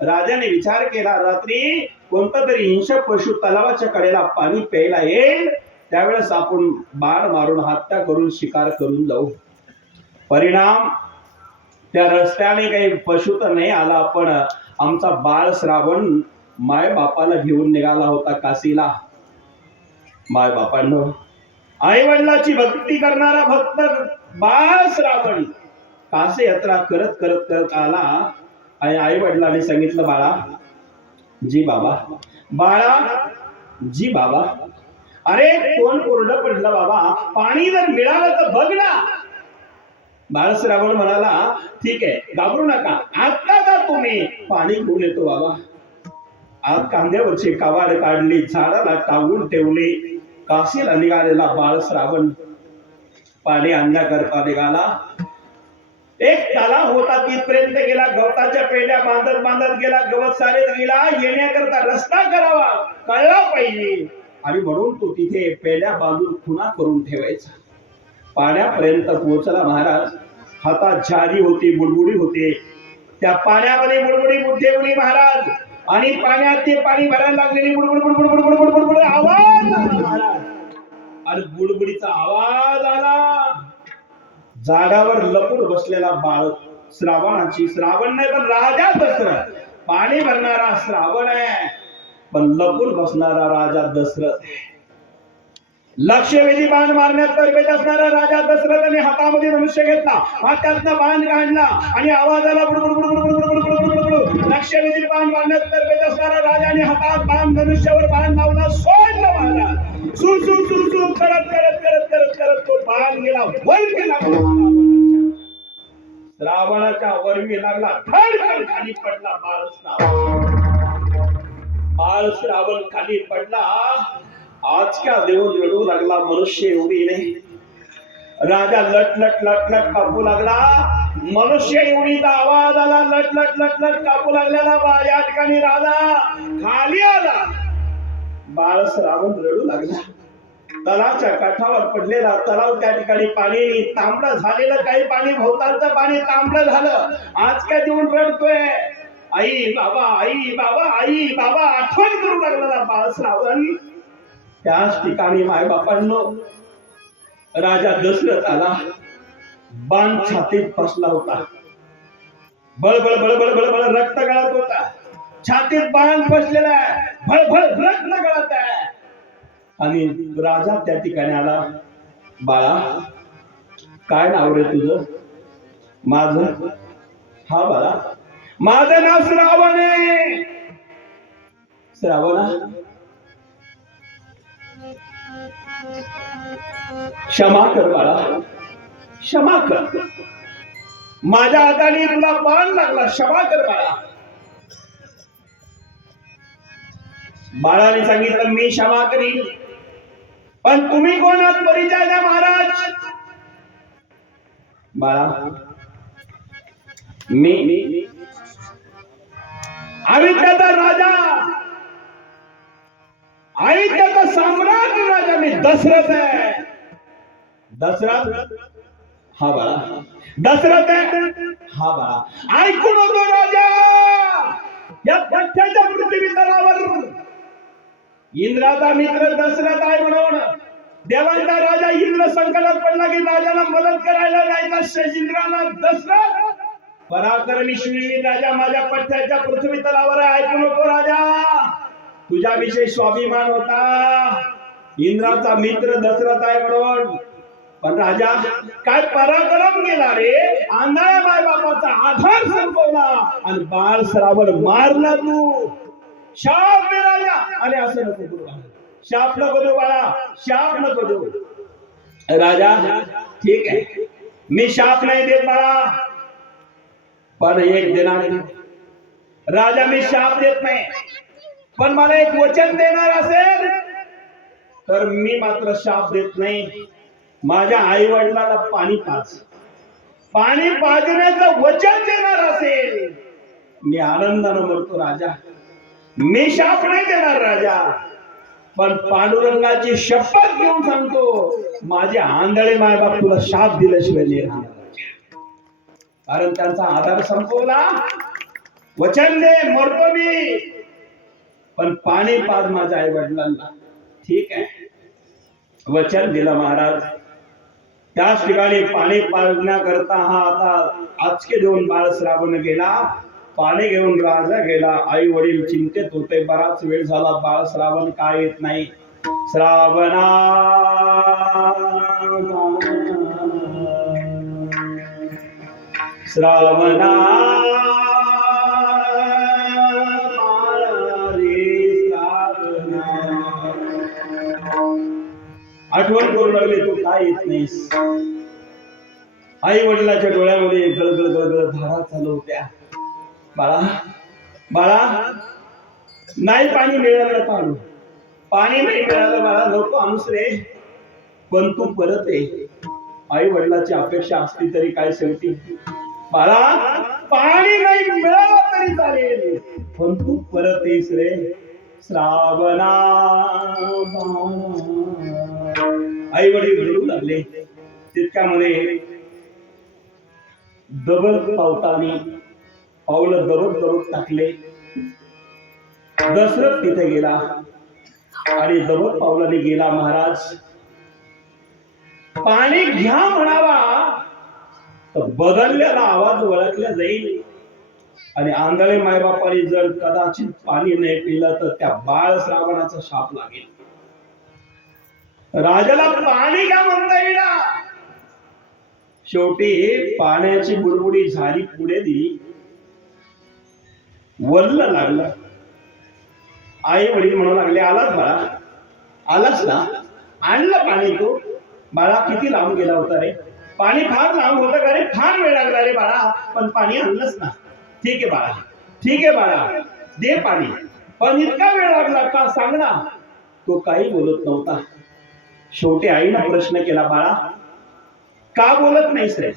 राजाने विचार केला, रात्री कोणता तरी हिंसक पशु तलावाच्या कडेला पाणी प्यायला येईल, त्यावेळेस आपण बाण मारून हत्या करून शिकार करून जाऊ. परिणाम त्या रस्त्याने काही पशु तर नाही आला, पण आमचा बाळ श्रावण माय बापाला घेऊन निघाला होता काशीला. माय बापांनो, आई वडिलाची भक्ती करणारा भक्त बाळ श्रावण काशी यात्रा करत करत करत आला. आणि आई वडिलांनी सांगितलं, बाळा जी बाबा, बाळा जी बाबा, अरे कोण कोरडं पडलं बाबा, पाणी जर मिळालं तर बघ ना. बाळ श्रावण म्हणाला, ठीक आहे, घाबरू नका, आता का तुम्ही पाणी घेऊन येतो बाबा. आज कांद्यावरची कवाड काढली, झाडाला टांगून ठेवली. काशीला निघालेला बाळ श्रावण पाणी आणण्याकरता निघाला. एक तलाव होता, तिथपर्यंत गेला. गवताच्या पेंड्या बांधत बांधत गेला, गवत सारेत गेला. येण्याकरता रस्ता करावा कळला पाहिजे, आणि म्हणून तो तिथे पेंड्या बांधून खुणा करून ठेवायचा. पाण्यापर्यंत पोहोचला महाराज. हातात झारी होती, बुडबुडी होते. त्या पाण्यामध्ये बुडबुडी ठेवली महाराज, आणि पाण्यात ते पाणी भरायला लागलेली बुडबुड बुडबुड बुडबुड बुडबुड बुडबुड आवाज आला महाराज. आणि बुडबुडीचा आवाज आला. झाडावर लपून बसलेला बाळ श्रावणाची, श्रावण नाही पण राजा दशरथ, पाणी भरणारा श्रावण आहे, पण लपून बसणारा राजा दशरथ. लक्षवेधी बाण मारण्यात तरबेज असणारा राजा दशरथाने हातामध्ये धनुष्य घेतला, हातातला बाण काढला, आणि आवाज आला बुडबुड बुडबुड बुडबुड बुडबुड बुडबुड. लक्षवेधी बाण मारण्यात तरबेज असणारा राजाने हातात बाण, धनुष्यावर बाण लावला, सोडला महाराज. सु सु सु सु करत करत करत करत करत तो बाण गेला, वर गेला. श्रावणाच्या वरवी लागला, धडकन खाली पडला बाळ श्रावण. बाळ श्रावण खाली पडला. आजच्या देऊन रडू लागला. मनुष्य एवढी नाही. राजा लट लट लट लट कापू लागला. मनुष्य एवढीचा आवाज आला, लट लट लट लट कापू लागलेला बाळ. या ठिकाणी राजा खाली आला. बाळ श्रावण रडू लागला. तलावाच्या काठावर पडलेला तलाव, त्या ठिकाणी पाणी तांबडं झालेलं, काही पाणी भोवतालचं पाणी तांबडं झालं. आज काय देऊन रडतोय, आई बाबा, आई बाबा, आई बाबा आठवण करू लागला बाळ श्रावण. त्याच ठिकाणी माय बापांनो राजा दशरथ आला. बाण छातीत फसला होता. बळबळ बळबळ बळबळ रक्त गळत होता. छातीत बाण फसलेला आहे, भळभळ रक्त गळत आहे. आणि राजा त्या ठिकाणी आला. बाळा काय नाव रे तुझं? माझं? हा बाळा, माझं नाव श्रावण आहे. श्रावणा, क्षमा कर बाळा, क्षमा कर. माझ्या हाताने तुला बाण लागला, क्षमा कर बाळा. बाळाने सांगितलं, मी क्षमा करीन, पण तुम्ही कोण आहात परिचय द्या महाराज. बाळा, मी आयुष्याचा राजा, आयुष्याचा सम्राट राजा मी दशरथ आहे. दशरथ हा बाळा, दशरथ हा बाळा, ऐकून होतो राजा, या पठ्याच्या पृथ्वी तलावर इंद्राचा मित्र दशरथ आहे म्हणून देवांचा राजा इंद्र संकटात पडला की राजाला मदत करायला जायचा शचींद्राला दशरथ पराक्रमी शिवली राजा माझ्या पठ्याच्या पृथ्वी तलावर आहे. ऐकू नको राजा, तुझ्याविषयी स्वाभिमान होता, इंद्राचा मित्र दशरथ आहे म्हणून. पण राजा काय पराक्रम केला रे, आंधळ्या माय बापाचा आधार संपवला आणि बाळ श्रावण मारला तू. शाप दे राजा. अरे असं नको करू, शाप नको देऊ बाळा, शाप नको देऊ. राजा ठीक आहे, मी शाप नाही देत बाळा, पण एक देणार राजा, मी शाप देत नाही, पण मला एक वचन देणार असेल तर मी मात्र शाप देत नाही. माझ्या आई वडिलाला पाणी पाज, पाणी पाजण्याचं वचन देणार असेल मी आनंदानं मरतो राजा. मी शाप नाही देणार राजा, पण पांडुरंगाची शपथ घेऊन सांगतो, माझे आंधळे मायबाप तुला शाप दिल्याशिवाय नाही राहणार, कारण त्यांचा आधार संपवला. वचन दे, मरतो मी, पण पाणी पाज माझ्या आई वडिलांना. ठीक आहे, वचन दिलं महाराज. त्याच ठिकाणी पाणी पाजण्याकरता हा आता आचके देऊन बाळ श्रावण गेला, पाणी घेऊन राजा गेला. आई वडील चिंतेत होते, बराच वेळ झाला बाळ श्रावण काय येत नाही. श्रावणा श्रावणा आठवण करू लागले, तू काय येत नाहीस. आई वडिलाच्या डोळ्यामध्ये गळगळ गळगळ धारा चालू होत्या. बाळा बाळा, नाही पाणी मिळालं पाणू, पाणी नाही मिळालं बाळा, नको आणूस रे, पण तू परत ये. आई वडिलाची अपेक्षा असली तरी काय शेवटी बाळा, पाणी नाही मिळालं तरी चालेल, पण तू परत येस रे. श्रावणा आई वडील रडू लागले. तितक्यामध्ये दबक पावतानी पावलं दबक टाकले. दशरथ तिथे गेला आणि दबक पावलाने गेला. महाराज पाणी घ्या म्हणावा तर बदललेला आवाज ओळखला जाईल, आणि आंधळे मायबापाने जर कदाचित पाणी नाही पिलं तर त्या बाळ श्रावणाचा शाप लागेल. राजाला पाणी का म्हणता येणार. शेवटी पाण्याची बुडबुडी झाली, पुढे दिली, वल्ल लागलं. आई वडील म्हणू लागले, आलास बाळा, आलास ना, आणलं पाणी तू. बाळा किती लांब गेला होता रे, पाणी फार लांब होतं का रे, फार वेळ लागला रे बाळा, पण पाणी आणलंच ना. ठीक आहे बाळा, ठीक आहे बाळा, दे पाणी, पण इतका वेळ लागला का सांग ना. तो काही बोलत नव्हता. शेवटी आईनं प्रश्न केला, बाळा का बोलत नाहीस रे.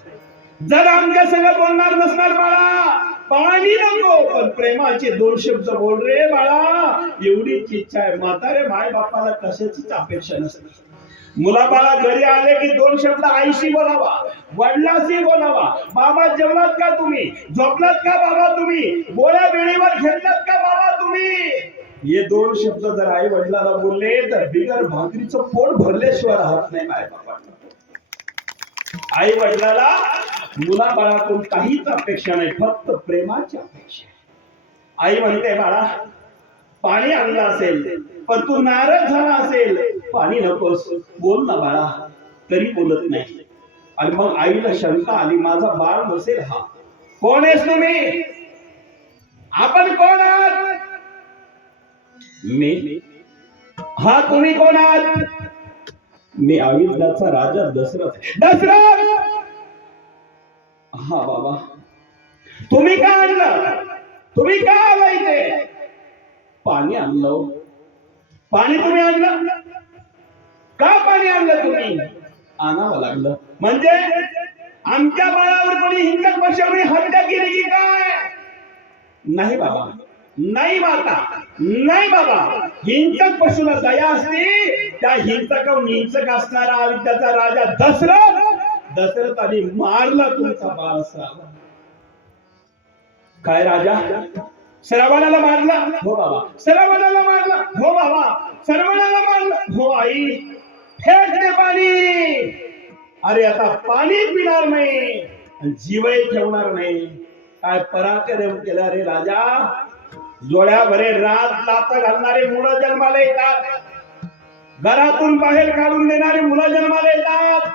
जर आमच्या संग बोलणार नसणार बाळा, पाणी नको पण प्रेमाचे 2 शब्द बोल रे बाळा, एवढीच इच्छा आहे. म्हातारे माय बापाला कशाचीच अपेक्षा नसते. मुला बाळा घरी आले की 2 शब्द आईशी बोलावा, वडिलांशी बोलावा. बाबा जेवलात का तुम्ही, झोपलात का बाबा तुम्ही, गोळ्या वेळेवर घेतलात का बाबा तुम्ही. हे 2 शब्द जर आई वडिलांना बोलले तर बिगर भाकरीचं पोट भरल्याशिवाय राहत नाही माय बापांना. आई वडिलाला मुला बाळाकडून काहीच अपेक्षा नाही, फक्त प्रेमाची अपेक्षा. आई म्हणते, बाळा पाणी आणलं असेल पण तू नाराज झाला असेल, पाणी नकोस, बोल ना बाळा. तरी बोलत नाही. आणि मग आईला शंका आली, माझा बाळ नसेल हा. कोण आहेस तुम्ही, आपण कोण आहात. मी. हा तुम्ही कोण आहात. मी अयोध्याचा राजा दशरथ. दशरथ. हा बाबा, तुम्ही का आणलं, तुम्ही का आला इथे. पाणी आणलं. पाणी तुम्ही आणलं का, पाणी आणलं तुम्ही. आणावं लागलं म्हणजे आमच्या बाळावर कोणी हिंसक पक्षाने हत्या केली की काय. नाही बाबा, नाही माता नाही बाबा, हिंसक पशुला दया असते. त्या हिंसक असणारा अविद्याचा राजा दशरथाने मारला तुमचा बाळ श्रावण. काय राजा? श्रावणाला मारला? हो बाबा. श्रावणाला मारला? हो बाबा. श्रावणाला मारला? हो आई. फेक दे पाणी. अरे आता पाणी पिणार नाही, जीवही ठेवणार नाही. काय पराक्रम केला रे राजा. जोड्या भरे रात लाता घालणारे मुलं जन्माला येतात, घरातून बाहेर काढून देणारे मुलं जन्माला येतात,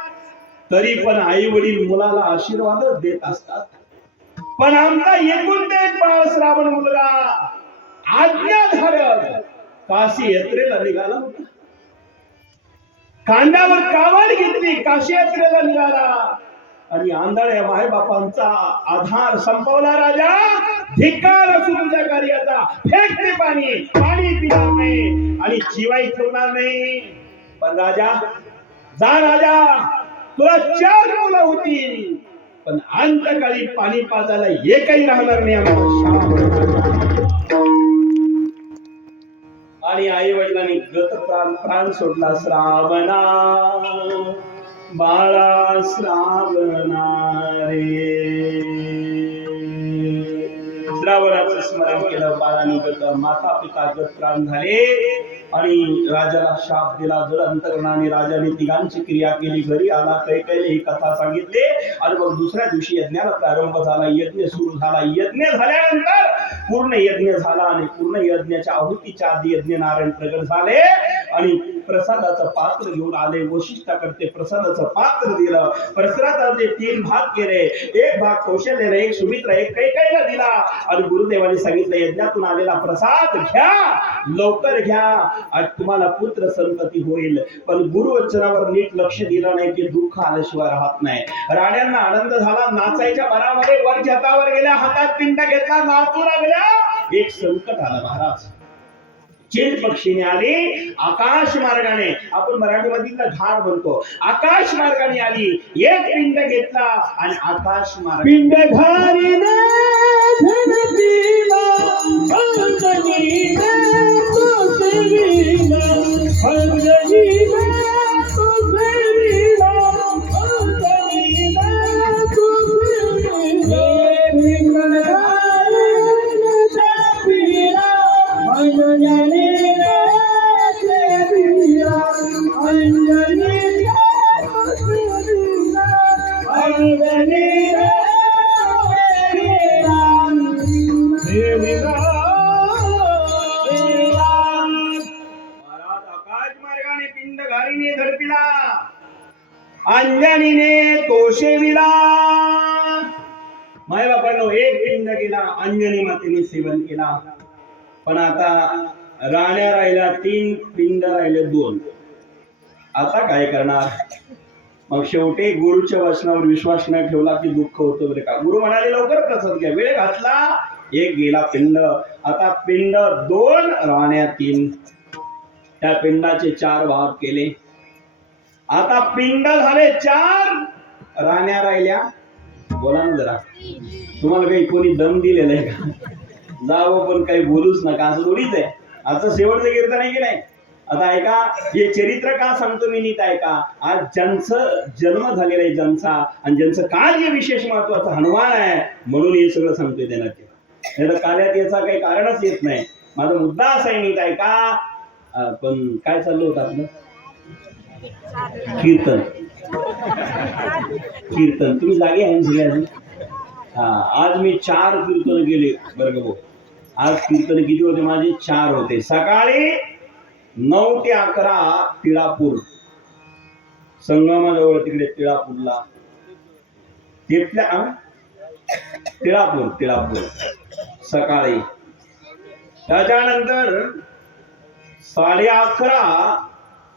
तरी पण आई वडील मुलाला आशीर्वाद देत असतात. पण आमचा एकूण एक बाळ श्रावण मुलगा आज्ञाधारक काशी यात्रेला निघाला होता. खांद्यावर कावड घेतली, काशी यात्रेला निघाला आणि आंधळ्या मायबापांचा आधार संपवला. राजा धिक्कार असू तुझ्या कार्याचा. फेकते पाणी, पाणी पिणार नाही आणि जीवाई ठेवणार नाही. पण राजा जा राजा, तुला 4 मुलं होती, पण अंतकाळी पाणी पाजायला एकही राहणार नाही आमचा. आणि आई वडिलांनी गत प्राण सोडला. श्रावणा बाळा श्रावणा रे. श्रावणाचं स्मरण केलं, बाळाने गत, माता पिता गत प्राण झाले आणि राजाला शाप दिला. जड अंतकरणाने राजाने तिघांची क्रिया केली. घरी आला, कैकेयीला ही कथा सांगितली आणि मग दुसऱ्या दिवशी यज्ञाला प्रारंभ झाला. यज्ञ सुरू झाला. यज्ञ झाल्यानंतर पूर्ण यज्ञ झाला आणि पूर्ण यज्ञाच्या आहुतीच्या आधी यज्ञ नारायण प्रगट झाले आणि प्रसादाचं पात्र घेऊन आले. वशिष्ठाकडे प्रसादाचं पात्र दिलं. प्रसादाचे 3 भाग केले. एक भाग कौशल्याला, एक सुमित्रा, एक कैकेयीला दिला आणि गुरुदेवाने सांगितलं, यज्ञातून आलेला प्रसाद घ्या, लवकर घ्या, आज तुम्हाला पुत्र संतती होईल. पण गुरुवचनावर नीट लक्ष दिलं नाही की दुःख आल्याशिवाय राहत नाही. राण्यांना आनंद झाला. नाचायच्या भरामध्ये वर छतावर गेल्या, हातात पिंड घेतला, नाचू लागल्या. एक संकट आलं महाराज. चिल पक्षीने आली आकाश मार्गाने. आपण मराठीमध्ये झाड म्हणतो. आकाश मार्गाने आली, एक पिंड घेतला आणि आकाश मार्ग पिंड घारीने धरतीला अंजनीने तुझवीला, अंजनीने तुझवीला, अंजनीने तुझवीला. पिंड घारीने धरतीला अंजनीने तुझवीला, अंजनीने तुझवीला, अंजनीने पिंड घारीने धरतीला, अंजनीने तोषेविला. माय बापांनो, एक पिंड गेला, अंजनी मातेने सेवन केला. पण आता राण्या राहिल्या 3, पिंड राहिले 2. आता काय करणार? मग शेवटी गुरुच्या वचनावर विश्वास न ठेवला की दुःख होतं बरे का. गुरु म्हणाले लवकर प्रसाद घ्या. वेळ घातला, एक गेला पिंड. आता पिंड 2, राण्या 3. त्या पिंडाचे 4 भाग केले. आता पिंड झाले 4, राण्या राहिल्या. बोला ना जरा, तुम्हाला काही कोणी दम दिलेला आहे का? जावं पण काही बोलूच नका, असं थोडीच आहे. आता शेवटचं कीर्तन आहे की नाही? आता ऐका, हे चरित्र का सांगतो मी, नीट ऐका. आज ज्यांचं जन्म झालेला आहे ज्यांचा, आणि ज्यांचं कार्य विशेष महत्वाचं हनुमान आहे, म्हणून हे सगळं सांगतोय देण्यात. नाही तर कार्यात याचा काही कारणच येत नाही. माझा मुद्दा असा आहे, नीट ऐका. पण काय चाललं होतं आपलं? कीर्तन. कीर्तन तुम्ही जागे आहे सगळे? हा, आज मी 4 कीर्तन गेले बरं का भाऊ. आज कीर्तन किती होते माझे? 4 होते. सकाळी 9 ते 11 तिळापूर संगमाजवळ, तिकडे तिळापूरला, तिथल्या तिळापूर सकाळी. त्याच्यानंतर 11:30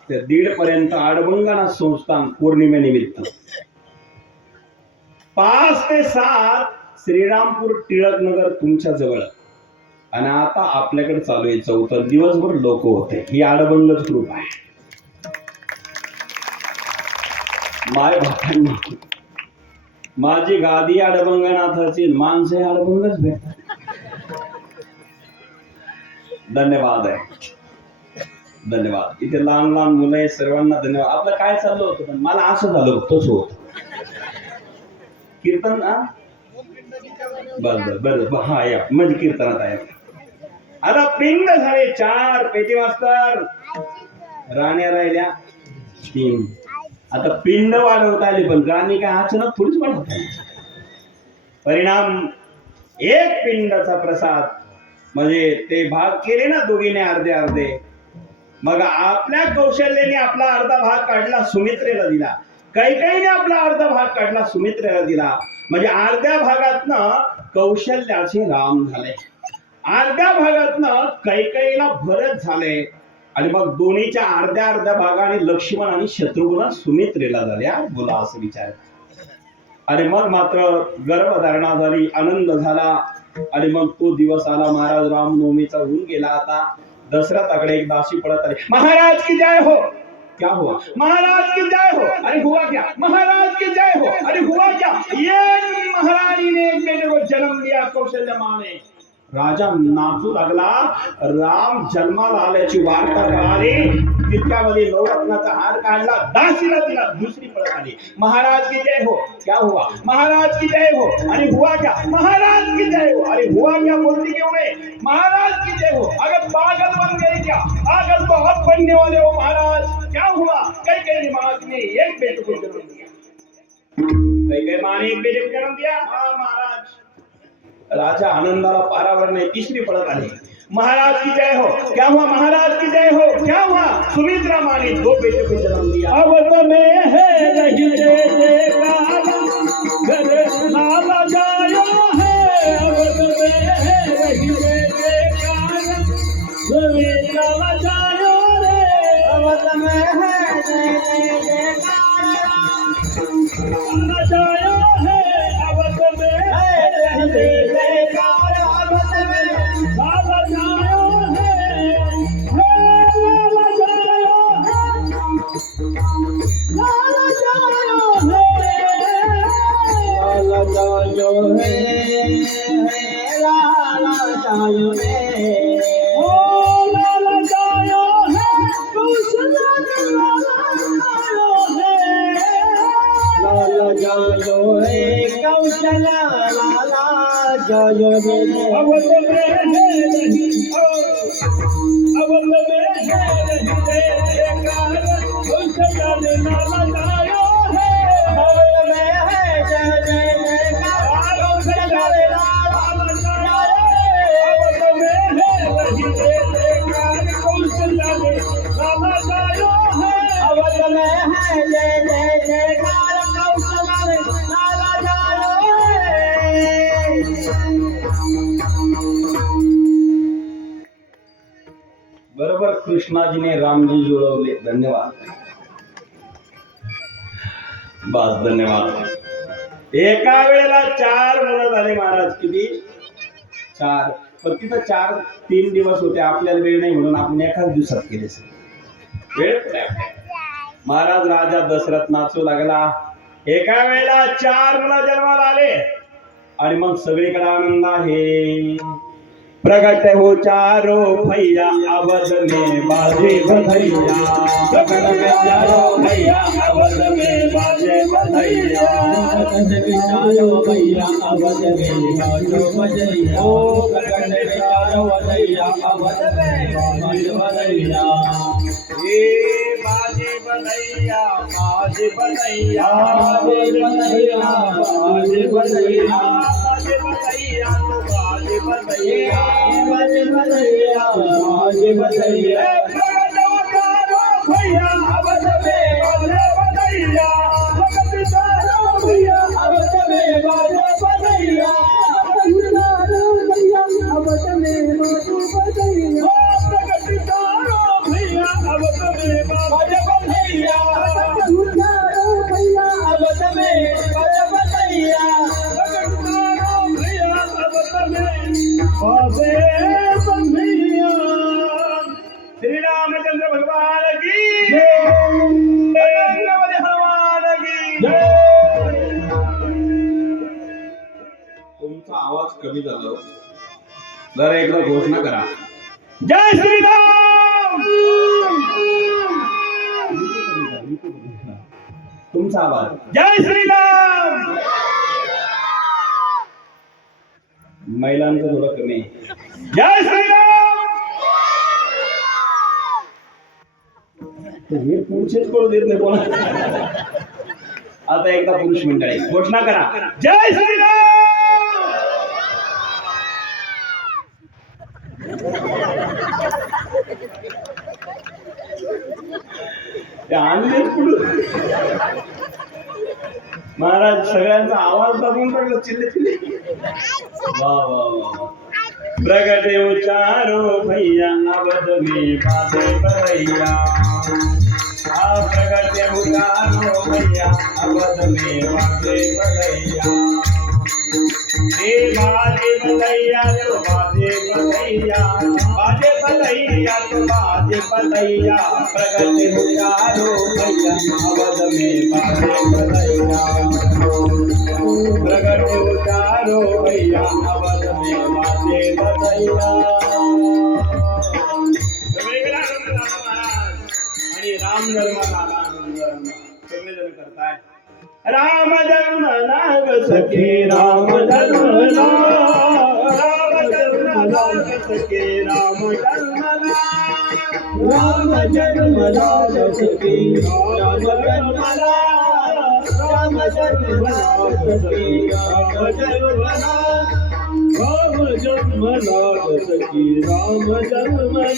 ते 1:30 पर्यंत आडबंगाना संस्थान पौर्णिमेनिमित्त. 5 ते 7 श्रीरामपूर टिळकनगर तुमच्या जवळ. आणि आता आपल्याकडे चालू आहे 4 दिवसभर लोक होते. ही आडबंगच ग्रुप आहे. माय बापांनी माझी गादी आडबंगनाथाची, माणसे आडबंगच भेटतात. धन्यवाद आहे, धन्यवाद. इथे लहान लहान मुलं आहे, सर्वांना धन्यवाद. आपलं काय चाललं होतं, पण मला असं झालं तोच होत कीर्तन. हा बर हा या म्हणजे कीर्तनात आहे. आता पिंड झाले 4, पेटी मास्तर राण्या राहिल्या 3. आता पिंड वाढवता आली, पण राणी काय अचानक थोडीच वाढवता आली. परिणाम एक पिंडाचा प्रसाद म्हणजे ते भाग केले ना दोघीने अर्धे अर्धे. मग आपल्या कौशल्याने आपला अर्धा भाग काढला, सुमित्रेला दिला. कैकेयीने आपला अर्धा भाग काढला, सुमित्रेला दिला. म्हणजे अर्ध्या भागातनं कौशल्याचे राम झाले, अर्ध्या भागातनं कैकेयीला भरत झाले, आणि मग दोन्हीच्या अर्ध्या अर्ध्या भागाने लक्ष्मण आणि शत्रुघ्न सुमित्रेला झाल्या. बोला असं विचार. आणि मग मात्र गर्भधारणा झाली, आनंद झाला. आणि मग तो दिवस आला, महाराज रामनवमीचा होऊन गेला. आता दशरथाकडे एक दासी पडत आली, महाराज की जय हो. क्या हुआ? महाराज की जय हो. अरे हुआ क्या? महाराज की जय हो. अरे हुआ क्या? एक महारानी ने एक बेटे को जन्म दिया, कौशल्या माँ ने. राजा नाचू लागला. राम जन्माला आल्याची वार्ता कळाली. तितक्यामध्ये नवरत्नाचा हार काढला, दासीला दिला. दुसरी पळत आली, महाराज की जय हो. क्या हुआ? महाराज की जय हो. अरे हुआ क्या? महाराज की जय हो. अरे हुआ क्या बोलती क्यों नहीं? महाराज की जय हो. अगर पागल बन गई क्या? पागल तो अब बनने वाले हो महाराज. क्या हुआ? कैकेयी माँ ने एक बेटे को जन्म दिया. कैकेयी माँ ने एक बेटे को जन्म दिया. हाँ महाराज. राजा आनंदाला पारावर नहीं. तीसरी पड़त आली, महाराज की जय हो. क्या हुआ? महाराज की जय हो. क्या हुआ? सुमित्रा माँ ने 2 बेटे को जन्म दिया. अब तुम्हें है नहीं दे घर लाला जायो है. अब तुम्हें है नहीं दे लाला जायो रे. अब तुम्हें है नहीं दे लाला जायो है. अब तुम्हें है नहीं दे बरोबर कृष्णाजीने रामजी जुळवले. धन्यवाद, बस धन्यवाद. एका वेळेला 4 मुलं झाले महाराज. किती? 4. पण तिथं 3 दिवस होते. आपल्याला वेळ नाही म्हणून आपण एकाच दिवसात केले. वेळ महाराज राजा दशरथ नाचू लागला. एका वेळेला 4 मुलं जन्माला आले. आणि मग सगळीकडे आनंद आहे. प्रगट हो चारो भैया अवध में बाजे बधैया. प्रगट में चारो भैया अवध में बाजे बधैया. प्रगट में चारो भैया अवध में बाजे बधैया. ओ प्रगट में चारो भैया अवध में बाजे बधैया. ये बाजे बधैया, बाजे बधैया, बाजे बधैया, बाजे बधैया, बाजे बधैया, बाजे बधैया, बाजे बधैया, बाजे बधैया. भैया अवध में बाजे बधैया. प्रगट चारो भैया अवध में बाजे बधैया. भैया अवध में बाजे बधैया. प्रगट चारो भैया अवध में बाजे बधैया. भैया अवध में बाजे बधैया. प्रगट चारो भैया अवध में बाजे बधैया. श्री रामचंद्र भगवान की जय. हनुमान की जय. तुमचा आवाज कमी झाला, जरा एकदा घोषणा करा. जय श्रीराम. तुमचा आवाज. जय श्रीराम. महिलांचं थोडं कमी आहे. जय श्रीराम. हे पुरुषच करू देत नाही कोणा. आता एकदा पुरुष मंडळी घोषणा करा. जय श्रीराम. ते आणलेच कुठून. महाराज सगळ्यांचा आवाज दाबून टाकला. चिल्ले चिल्ले. वा वा वा. प्रगटे उचारो भैया अवध में बाते भैया. प्रगटे उचारो भैया अवध में बाते भैया. बाजे बधैया तो बाजे बधैया. बाजे बधैया तो बाजे बधैया. प्रगटे उचारो भैया अवध में बाते बधैया. प्रगटे उचारो भैया अवध में बाते बधैया. आणि राम जन्म झाला. सगळे जण करताय. राम जन्म नाग सखे राम जन्मला. राम जन्म नाग सखे राम जन्मला. राम जन्म नाग सखे राम जन्मला. राम जन्म नाग सखे राम जन्मला. राम जन्म नाग सखे राम जन्मला.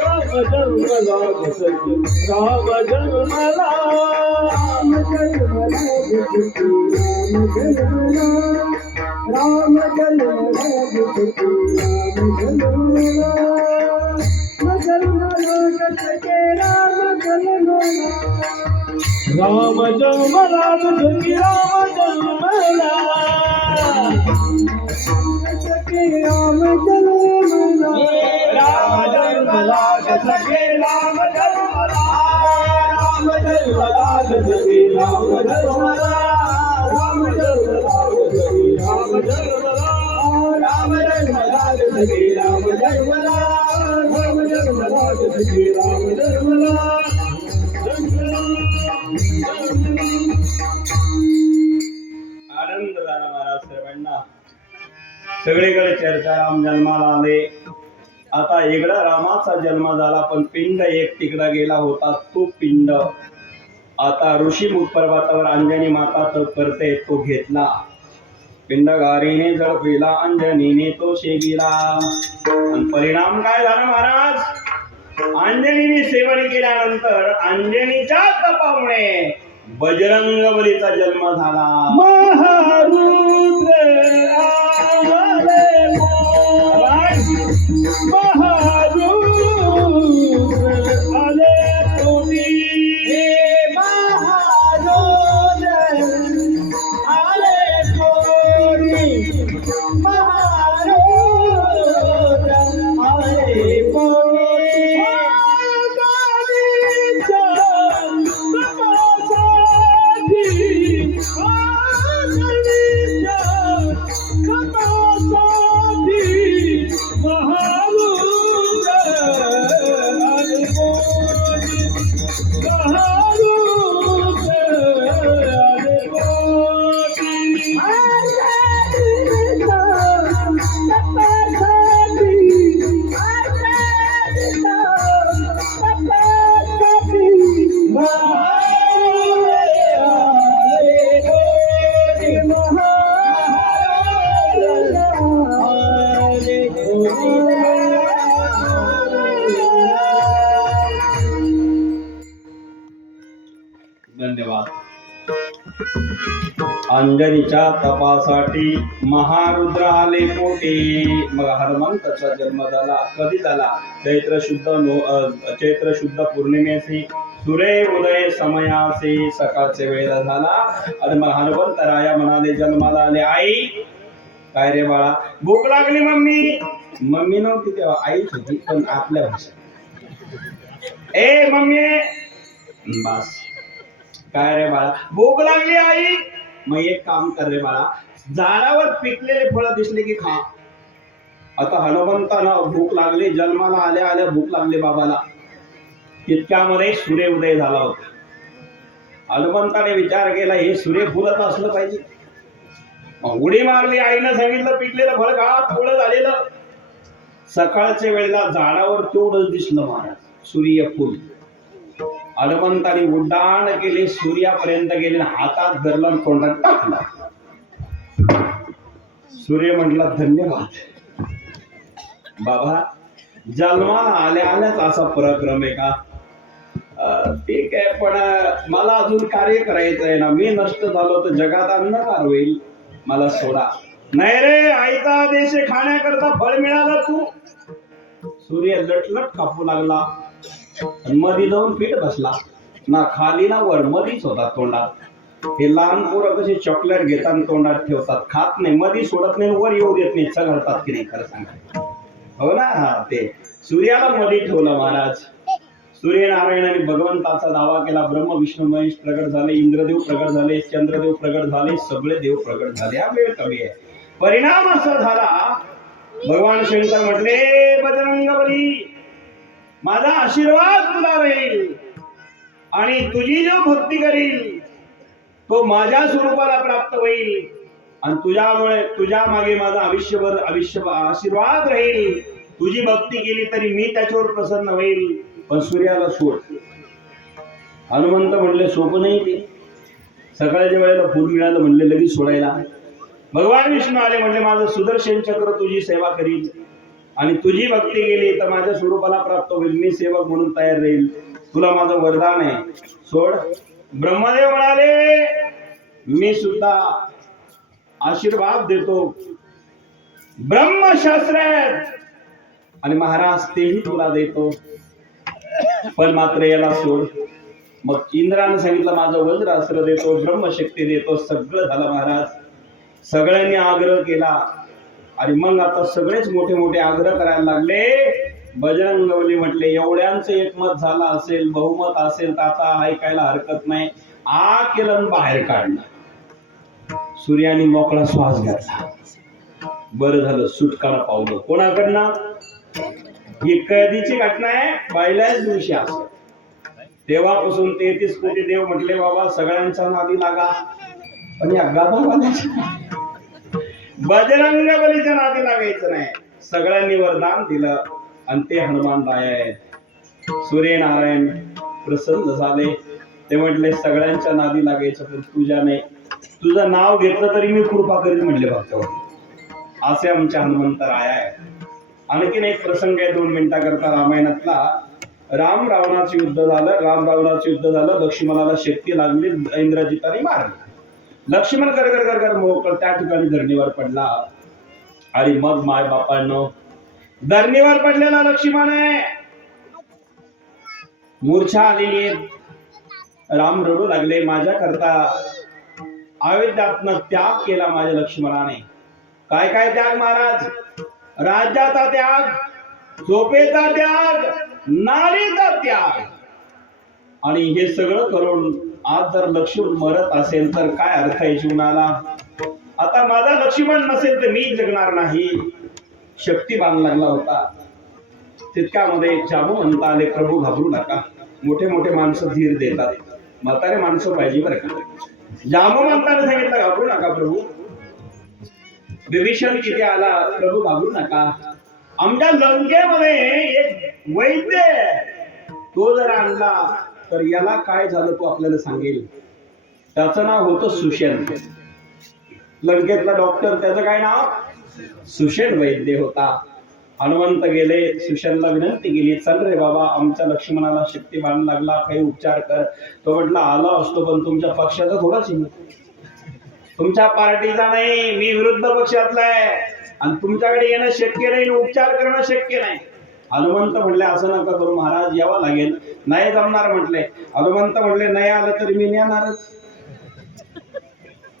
राम जन्म नाग सखे राम जन्मला. राम जन्म नाग सखे राम जन्मला. राम जन्म नाग सखे राम जन्मला. जन्म नाग सखे राम जन्मला. राम जन्म नाग सखे राम जन्मला. सखे राम जन्मला. राम जन्म नाग सखे राम जन्मला. राम जन्म नाग सखे राम जन्मला. राम जन्म नाग सखे राम जन्मला. राम जन्म नाग सखे राम जन्मला. राम जन्म नाग सखे राम जन्मला. आनंद झाला महाराज सर्वांना. सगळीकडे चर्चा राम जन्माला आले. आता इकडं रामाचा जन्म झाला पण पिंड एक तिकडा गेला होता. तो पिंड आता ऋषीमुख पर्वतावर अंजनी माता तो करते तो घेतला. पिंड गारीने जळपिला अंजनीने तो शेगिला. आणि परिणाम काय झाला महाराज. अंजनीने सेवन केल्यानंतर अंजनीच्या तपामुळे बजरंग बलीचा जन्म झाला. महारुद्र आले महारुद्र आले कोणी. महारुद्र आले कोणी. महारुद्र आले कोणी. धन्यवाद. अंजनीच्या तपासाठी महारुद्र आले पोटे. मग हनुमंताचा जन्म झाला. कधी झाला. चैत्र शुद्ध पौर्णिमेसी सूर्य उदय समयासी सकाळच्या वेळेला झाला. आणि मग हनुमंतराया म्हणाले जन्माला आले. आई काय रे बाळा. भूक लागली मम्मी. मम्मी नव्हती तेव्हा आईच होती पण आपल्या भाषेत. ए मम्मी. बस. काय रे बाळा. भूक लागली आई. मग एक काम कर रे बाळा. झाडावर पिकलेले फळं दिसले की खा. आता हनुमंताला भूक लागली, जन्माला आल्या आल्या भूक लागली बाबाला. तितक्यामध्ये सूर्योदय झाला होता. हनुमंताने विचार केला, हे सूर्य फुलत असलं पाहिजे. मग उडी मारली. आईनं सांगितलं पिकलेलं फळ खा, फुलं झालेलं. सकाळच्या वेळेला झाडावर तेवढंच दिसलं महाराज, सूर्यफूल. हनुमंताने उड्डाण केले, सूर्यापर्यंत गेले, हातात धरलं, तोंडात टाकलं. सूर्य म्हटला, धन्यवाद बाबा, जन्माला आल्या आल्याच असा पराक्रम आहे का? ठीक आहे, पण मला अजून कार्य करायचं आहे ना. मी नष्ट झालो तर जगात अंधकार होईल, मला सोडा. नाही रे, आईचा आदेश खाण्याकरता फळ मिळालं तू. सूर्य लटलट कापू लागला, मधी जाऊन पीठ बसला. ना खाली ना वर, मधीच होता तोंडात. हे लहान पोरं कशी चॉकलेट घेतात आणि तोंडात ठेवतात, खात नाही, मधी सोडत नाही, वर येऊ देत नाही, चघळतात की नाही, खरं सांगा. हो ना, ते सूर्याला मध्ये ठेवलं महाराज. सूर्यनारायणाने भगवंताचा दावा केला. ब्रह्म विष्णू महेश प्रगट झाले, इंद्रदेव प्रगट झाले, चंद्रदेव प्रगट झाले, सगळे देव प्रगट झाले. हा वेळ कमी आहे. परिणाम असा झाला, भगवान शंकर म्हटले, बजरंगबली, माझा आशीर्वाद तुला राहील आणि तुझी जो भक्ती करील तो माझ्या स्वरूपाला प्राप्त होईल आणि तुझ्यामुळे तुझ्या मागे माझा आयुष्यभर आशीर्वाद राहील. तुझी भक्ती केली तरी मी त्याच्यावर प्रसन्न होईल, पण सूर्याला सोड. हनुमंत म्हणले, सोपं नाही ते. सकाळच्या वेळेला फूल मिळालं, म्हणले लगेच सोडायला. भगवान विष्णू आले, म्हणले माझं सुदर्शन चक्र तुझी सेवा करील आणि तुझी भक्ती केली तर माझ्या स्वरूपाला प्राप्त होईल, मी सेवक म्हणून तयार राहील, तुला माझं वरदान आहे, सोड. ब्रह्मदेव म्हणाले, मी सुद्धा आशीर्वाद देतो, ब्रह्मशास्त्र आणि महाराज तेही तुला देतो, पण मात्र याला सोड. मग इंद्राने सांगितलं, माझं वज्रास्त्र देतो, ब्रह्मशक्ती देतो. सगळं झालं महाराज. सगळ्यांनी आग्रह केला आणि मग आता सगळेच मोठे मोठे आग्रह करायला लागले. बजरंगबली म्हटले, एवढ्यांचं एकमत झालं असेल, बहुमत असेल तर आता ऐकायला हरकत नाही. आ केलं बाहेर काढलं. सूर्याने मोकळा श्वास घेतला. बरं झालं, सुटकाला पावलं. कोणाकडनं? ही कधीची घटना आहे, पहिल्याच दिवशी असं. तेव्हापासून 33 कोटी देव म्हटले, बाबा सगळ्यांच्या नादी लागा, पण या गादावाल्याच्या बजरंगबलीच्या नादी लागायचं नाही. सगळ्यांनी वरदान दिलं आणि ते हनुमान राय आहे. सूर्यनारायण प्रसन्न झाले. ते म्हटले, सगळ्यांच्या नादी लागायचं पण तुझ्या नाही. तुझं नाव घेतलं तरी मी कृपा करीन म्हटले भक्तवर. असे आमचे हनुमंत राय आहे. आणखीन एक प्रसंग आहे 2 मिनिटाकरता रामायणातला. राम रावणाचं युद्ध झालं. लक्ष्मणाला शक्ती लागली, इंद्रजिताने मारली. लक्ष्मण कर मोकळ त्या ठिकाणी धरणीवर पडला. आणि मग माय बापांनो, धरणीवर पडलेला लक्ष्मण आहे, मूर्छा आलेली आहे. राम रडू लागले, माझ्या करता अयोध्यातनं त्याग केला माझ्या लक्ष्मणाने. काय काय त्याग महाराज? राज्याचा त्याग, झोपेचा त्याग, नारीचा त्याग. आणि हे सगळं करून आज जर लक्ष्मण मरत असेल तर काय अर्थ आहे जीवनाला? आता माझा लक्ष्मण नसेल तर मी जगणार नाही. शक्तिवान लागला होता. तितक्यामध्ये जांबुवंत आले, प्रभू घाबरू नका. मोठे मोठे माणसं धीर देतात, म्हातारे माणसं पाहिजे बरं का. जांबुवंताने सांगितलं, घाबरू नका प्रभू. विभीषण किती आला, प्रभू घाबरू नका. आमच्या लंकेमध्ये एक वैद्य, तो जर आणला तर याला काय झालं तो आपल्याला सांगेल. त्याचं नाव होतं सुषेण. लंकेतला डॉक्टर, त्याचं काय नाव? सुषेण वैद्य होता. हनुमंत गेले, सुषेणला विनंती केली, चल रे बाबा, आमच्या लक्ष्मणाला शक्तिवान लागला, काही उपचार कर. तो म्हटला, आला असतो पण तुमच्या पक्षाचा थोडाच आहे, तुमच्या पार्टीचा नाही, मी विरुद्ध पक्षातला आहे आणि तुमच्याकडे येणं शक्य नाही, उपचार करणं शक्य नाही. हनुमंत म्हटले, असं नका करू महाराज, यावं लागेल. नाही जमणार म्हटले. हनुमंत म्हटले, नाही आलं तरी मी नेणारच.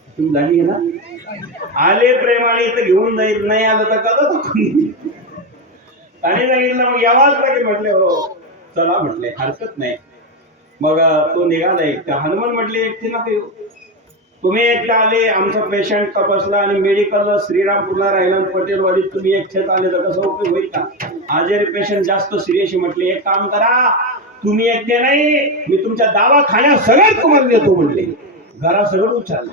तुम्ही झाली ना, आले प्रेमाने तर घेऊन जाईल, नाही आलं तर कदा. आणि सांगितलं, मग यावाच लागेल म्हटले. हो चला म्हटले, हरकत नाही. मग तो निघाला एकटा. हनुमान म्हटले, एकटे नका येऊ, तुम्ही एकटा आले, आमचा पेशंट तपासला आणि मेडिकल श्रीरामपूरला राहिला आणि पटेलवाडीत तुम्ही एकट्याच आले तर कसं उपयोग होईल का? आजारी पेशंट जास्त सिरियस म्हटले, एक काम करा, तुम्ही एकटे नाही, मी तुमच्या दवाखान्यात सगळ्यात तुम्हाला देतो म्हणले. घरा सगळं उचललं.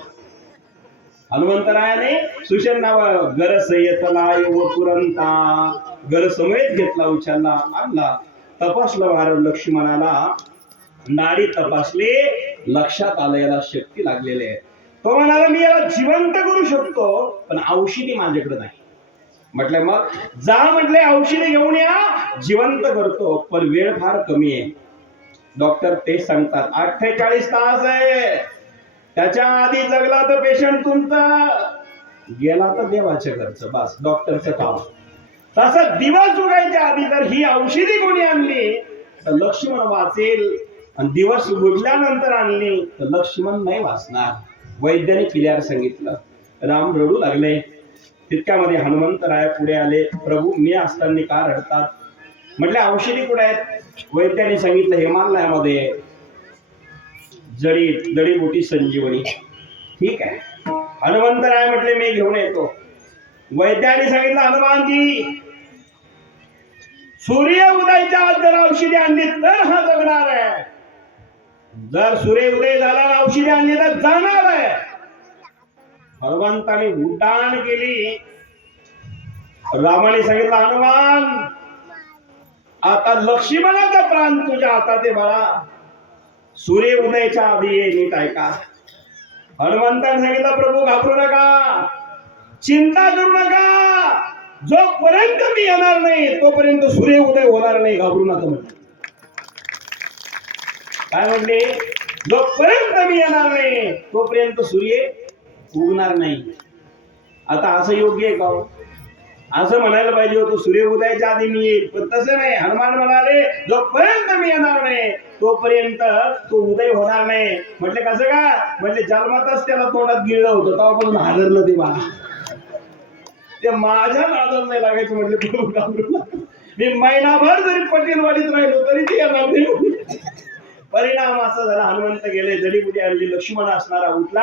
हनुमंतरायाने सुशन नाव गरज येतला व तुरंता घर समेत घेतला, उचलला, आणला, तपासलं. महाराज लक्ष्मणाला नाडी तपासली, लक्षात आलं याला शक्ती लागलेली आहे. तो म्हणाला मी याला जिवंत करू शकतो, पण औषधी माझ्याकडे नाही. म्हटलं मग जा, म्हटले औषधी घेऊन या, जिवंत करतो, पण वेळ फार कमी आहे. डॉक्टर ते सांगतात 48 तास आहे, त्याच्या आधी जगला तर पेशंट तुमचा, गेला तर देवाच्या घरचं, बस डॉक्टरचं काम. तसं दिवस उगायच्या आधी जर ही औषधी कोणी आणली तर लक्ष्मण वाचेल, आणि दिवस उगल्यानंतर आणली तर लक्ष्मण नाही वाचणार. वैद्याने क्लिअर सांगितलं. राम रडू लागले. तितक्यामध्ये हनुमंतराय पुढे आले. प्रभू मी असताना का रडतात? म्हटले औषधी कुठे आहेत? वैद्याने सांगितलं हिमालयामध्ये जडीबुटी संजीवनी. ठीक आहे. हनुमंतराय म्हटले मी घेऊन येतो. वैद्याने सांगितलं हनुमानजी सूर्य उदयाच्या आत जर औषधी आणली तर हा जगणार आहे, जर सूर्य उदय झाला औषधी आणली तर जाणार आहे. हनुमंताने उड्डाण केली. रामाने सांगितलं हनुमान आता लक्ष्मणाचा प्राण तुझ्या हातात आहे बाळा, सूर्य उदयाच्या आधी ये, नीट ऐका. हनुमंताने सांगितलं प्रभू घाबरू नका, चिंता करू नका, जोपर्यंत मी येणार नाही तोपर्यंत सूर्य उदय होणार नाही, घाबरू नका म्हटलं. काय म्हणले? जोपर्यंत मी येणार नाही तोपर्यंत सूर्य उगणार नाही. आता असं योग्य आहे का? असं म्हणायला पाहिजे होतं सूर्य उदयाच्या आधी मी येईल, पण तसं नाही. हनुमान म्हणाले जोपर्यंत मी येणार नाही तोपर्यंत तो उदय होणार नाही. म्हटले कसं का? म्हटले जन्मातच त्याला तोंडात गिळलं होतं, तेव्हापासून हादरलं ते बाळा, ते माझ्या नादाला नाही लागायचं. म्हटले मी महिनाभर जरी पटेलवाडीत राहिलो तरी ते येणार नाही. परिणाम असा झाला, हनुमंत गेले, जडीबुटी आणली, लक्ष्मण असणारा उठला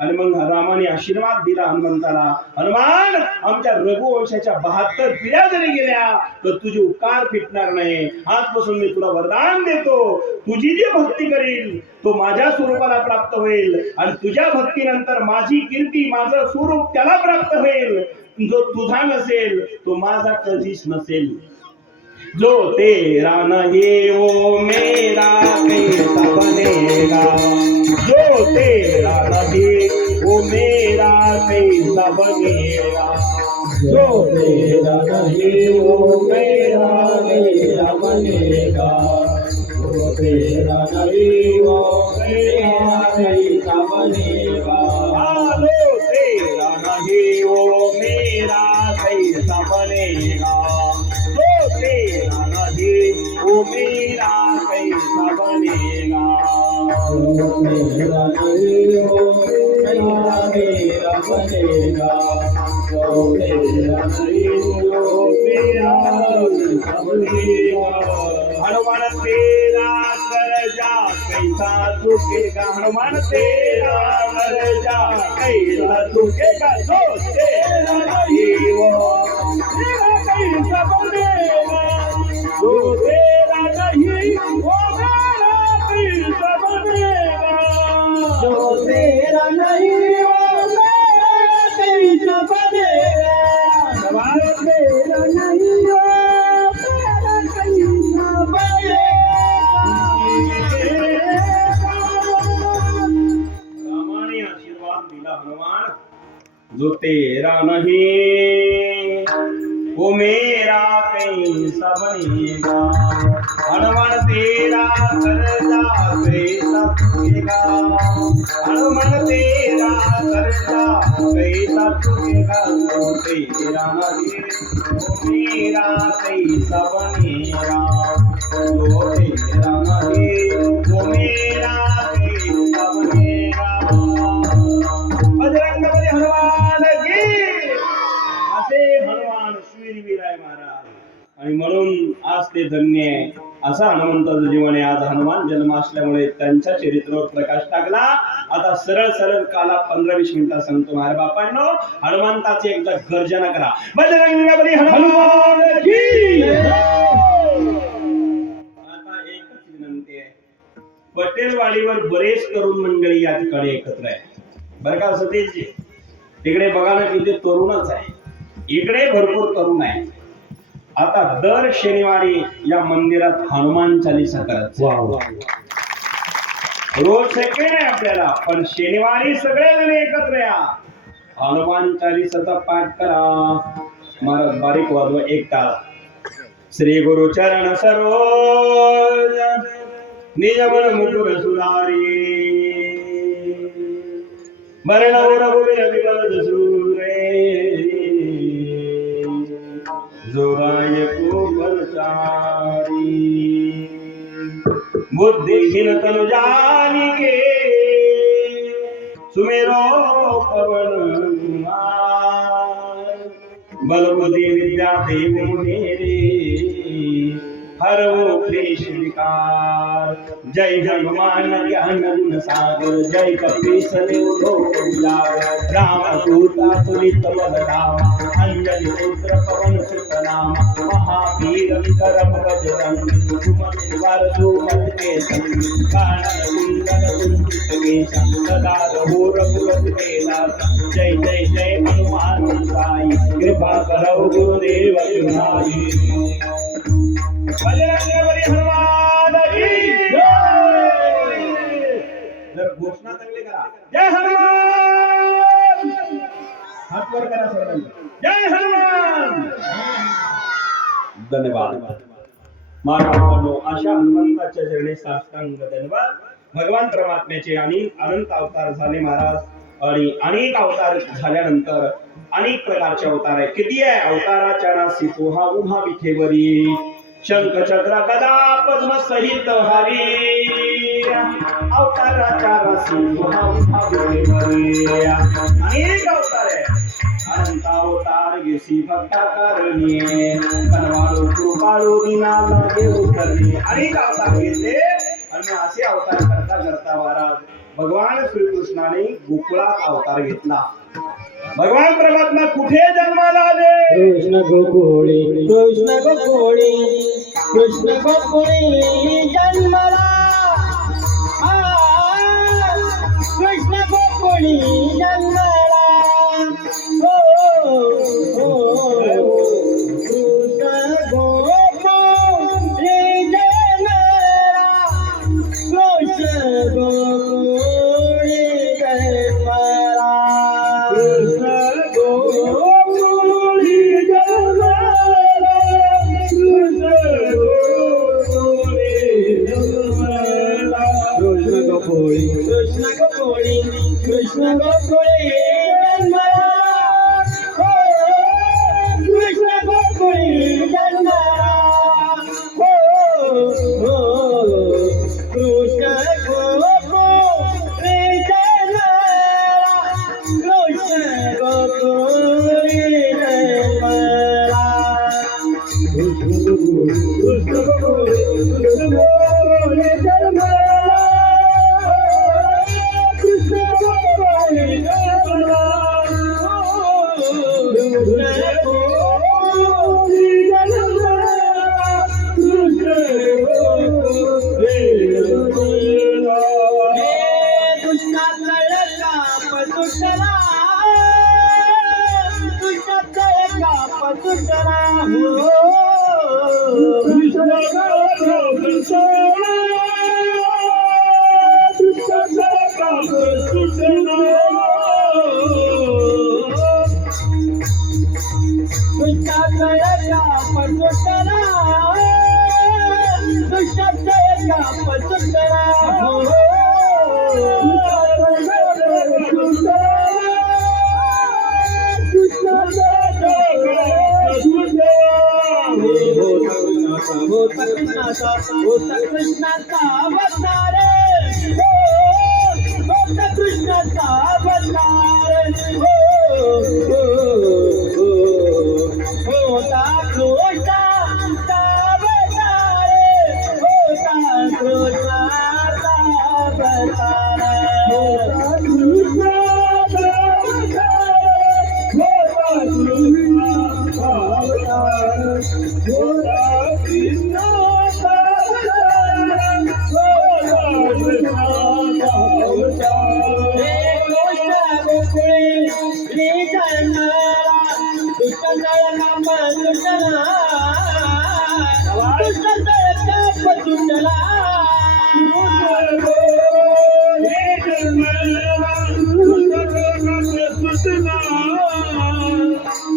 आणि मग रामाने आशीर्वाद दिला हनुमंताला. हनुमान आमच्या रघुवंशाच्या 72 पिढ्या जरी गेल्या तर तुझे उपकार फिटणार नाही. आजपासून मी तुला वरदान देतो, तुझी जी भक्ती करील तो माझ्या स्वरूपाला प्राप्त होईल, आणि तुझ्या भक्तीनंतर माझी कीर्ती, माझं स्वरूप त्याला प्राप्त होईल. जो तुझा नसेल तो माझा कधीच नसेल. जो तेरा नहीं वो मेरा कैसा बनेगा, जो तेरा नहीं वो मेरा कैसा बनेगा, जो तेरा नहीं वो मेरा कैसा बनेगा, जो तेरा नहीं वो मेरा कैसा बनेगा, जो तेरा नहीं वो मेरा कैसा बनेगा, तेरा नहीं वो मेरा कैसा बनेगा, मेरा नहीं वो मेरा बनेगा, मेरा नहीं वो मेरा कैसा बनेगा. हनुमान तेरा कर्जा कैसा चुकेगा, हनुमान तेरा कर्जा कैसा चुकेगा, जो तेरा नहीं वो मेरा कैसा बनेगा, जो तेरा नहीं वो मेरा कैसा बनेगा, जो तेरा नहीं वो मेरा कैसा बनेगा, तेरा नहीं वो मेरा कैसा बनेगा. रामाने आशीर्वाद दिला हनुमान, जो तेरा नहीं वो मेरा कैसा बनेगा, हनुमान तेरा कर्जा कैसा चुकेगा, हनुमान तेरा कर्जा कैसा चुकेगा, जो तेरा नहीं वो मेरा कैसा बनेगा, जो तेरा नहीं वो मेरा कैसा बनेगा. बजरंगबली हनुमान की असे हनुमान श्रीवीराय महाराज. आणि म्हणून आज ते धन्य आहे. असं हनुमंताचं जीवन आहे. आज हनुमान जन्म असल्यामुळे त्यांच्या चरित्रावर प्रकाश टाकला. आता सरळ सरळ काला 15-20 मिनिटं सांगतो. माझ्या बापांनो, हनुमंताची एकदा गर्जना करा. बजरंगबली हनुमान की. आता एकच विनंती आहे, पटेलवाडीवर बरेच तरुण मंडळी या ठिकाणी एकत्र आहे बरं का सतीशजी. तिकडे बघा ना किती तरुणच आहे, इकडे भरपूर तरुण आहे. आता दर शनिवारी या मंदिरात हनुमान चालीसा करायचं. रोज सेकंड आहे आपल्याला, पण शनिवारी सगळेजण एकत्र या. हनुमान चालीसाचा पाठ करा. महाराज बारीक वाजवा एक टाळा. श्री गुरु चरण सरोज निज मन मुकुर सुधारी मरणव रघुवीर विमल जसूरे जोराय को बलचारी बुद्धिहीन तनु जानिके सुमेरो पवन बल बुद्धि विद्या देव मेरे हर वो क्लेश विकार. जय हनुमान ज्ञान गुण सागर जय कपीस लोक उजागर राम दूता तुलित बलराम अंजनी पुत्र पवन सुत नाम महावीर विक्रम बजरंगी सुमति निवार सुमति के संग कानन कुंडल कुंचित केश सदा रघु रघुपति के दास. जय जय जय हनुमान साई कृपा करो गुरुदेव तुम्हारी. बजरंगबली हनुमान की जय. जर घोषणा चांगली करा. जय हनुमान. हात वर करा सर्वांनी. जय हनुमान. धन्यवाद. महाराजांनो, अशा हनुमंताच्या चरणी साष्टांग धन्यवाद. भगवान परमात्म्याचे अनंत अवतार झाले महाराज, आणि अनेक अवतार झाल्यानंतर अनेक प्रकारचे अवतार आहे. किती आहे अवताराच्या नासी सोहा उभा विठेवरी शंख चक्र गदा पद्म सहित हरी अवताराच्या राशी अनेक अवतार आहे. अनंत अवतार घेसी भक्ता करणी कनवाळू कृपाळू दिनाला देऊ करणी. अनेक अवतार घेतले आणि असे अवतार करता करता महाराज भगवान श्रीकृष्णाने गोकुळात अवतार घेतला. भगवान परमात्मा कुठे जन्माला आले? कृष्ण गोकुळी कृष्ण गोकुळी कृष्ण गोकुळी जन्माला. कृष्ण गोकुळी जन्माला. कृष्ण गोकुळी जन्माला. कृष्ण गोकुळी जन्माला. कृष्ण गोकुळी कृष्ण गोकुळी जन्माला. कृष्ण गोकुळी जन्माला. कृष्ण गोकुळी जन्माला. कृष्ण गोकुळी जन्माला. कृष्ण गोकुळी कृष्ण गोकुळी जन्माला. कृष्णाचा अवतार कृष्णाचा अवतार होता कृष्णाचा अवतार काप सुटला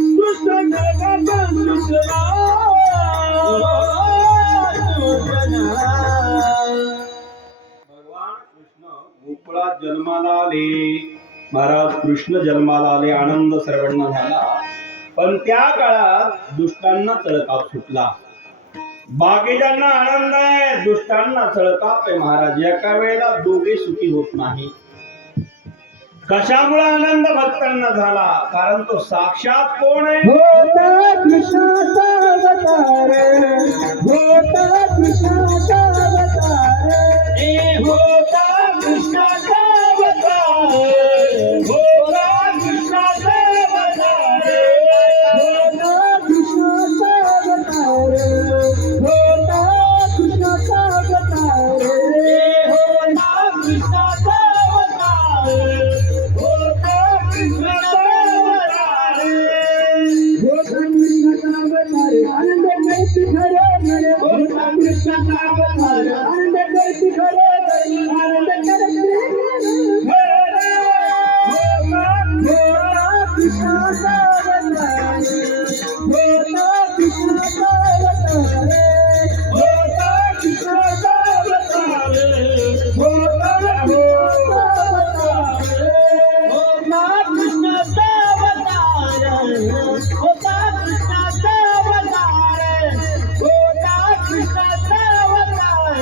कृष्णाचा काप सुटला गोकुळात जन्माला आले महाराज कृष्ण जन्माला आले आनंद सर्वांना झाला पण त्या काळात दुष्टांना तळकाप सुटला बाकीच्यांना आनंद आहे दुष्टांना तळकाप आहे महाराज एका वेळेला दोघे सुखी होत नाही कशामुळे आनंद भक्तांना झाला कारण तो साक्षात कोण आहे होता कृष्णाचा अवतार होता कृष्णाचा अवतार होता कृष्णाचा अवतार होता कृष्णाचा अवतार होता कृष्णाचा अवतार होता कृष्णाचा अवतार होता कृष्णाचा आनंद करती खरे होता कृष्णाचा अवतार आनंद करती खरे आनंद करती होता कृष्णाचा अवतार होता कृष्णाचा अवतार होता कृष्णाचा अवतार होता कृष्णाचा अवतार होता कृष्णाचा अवतार होता कृष्णाचा अवतार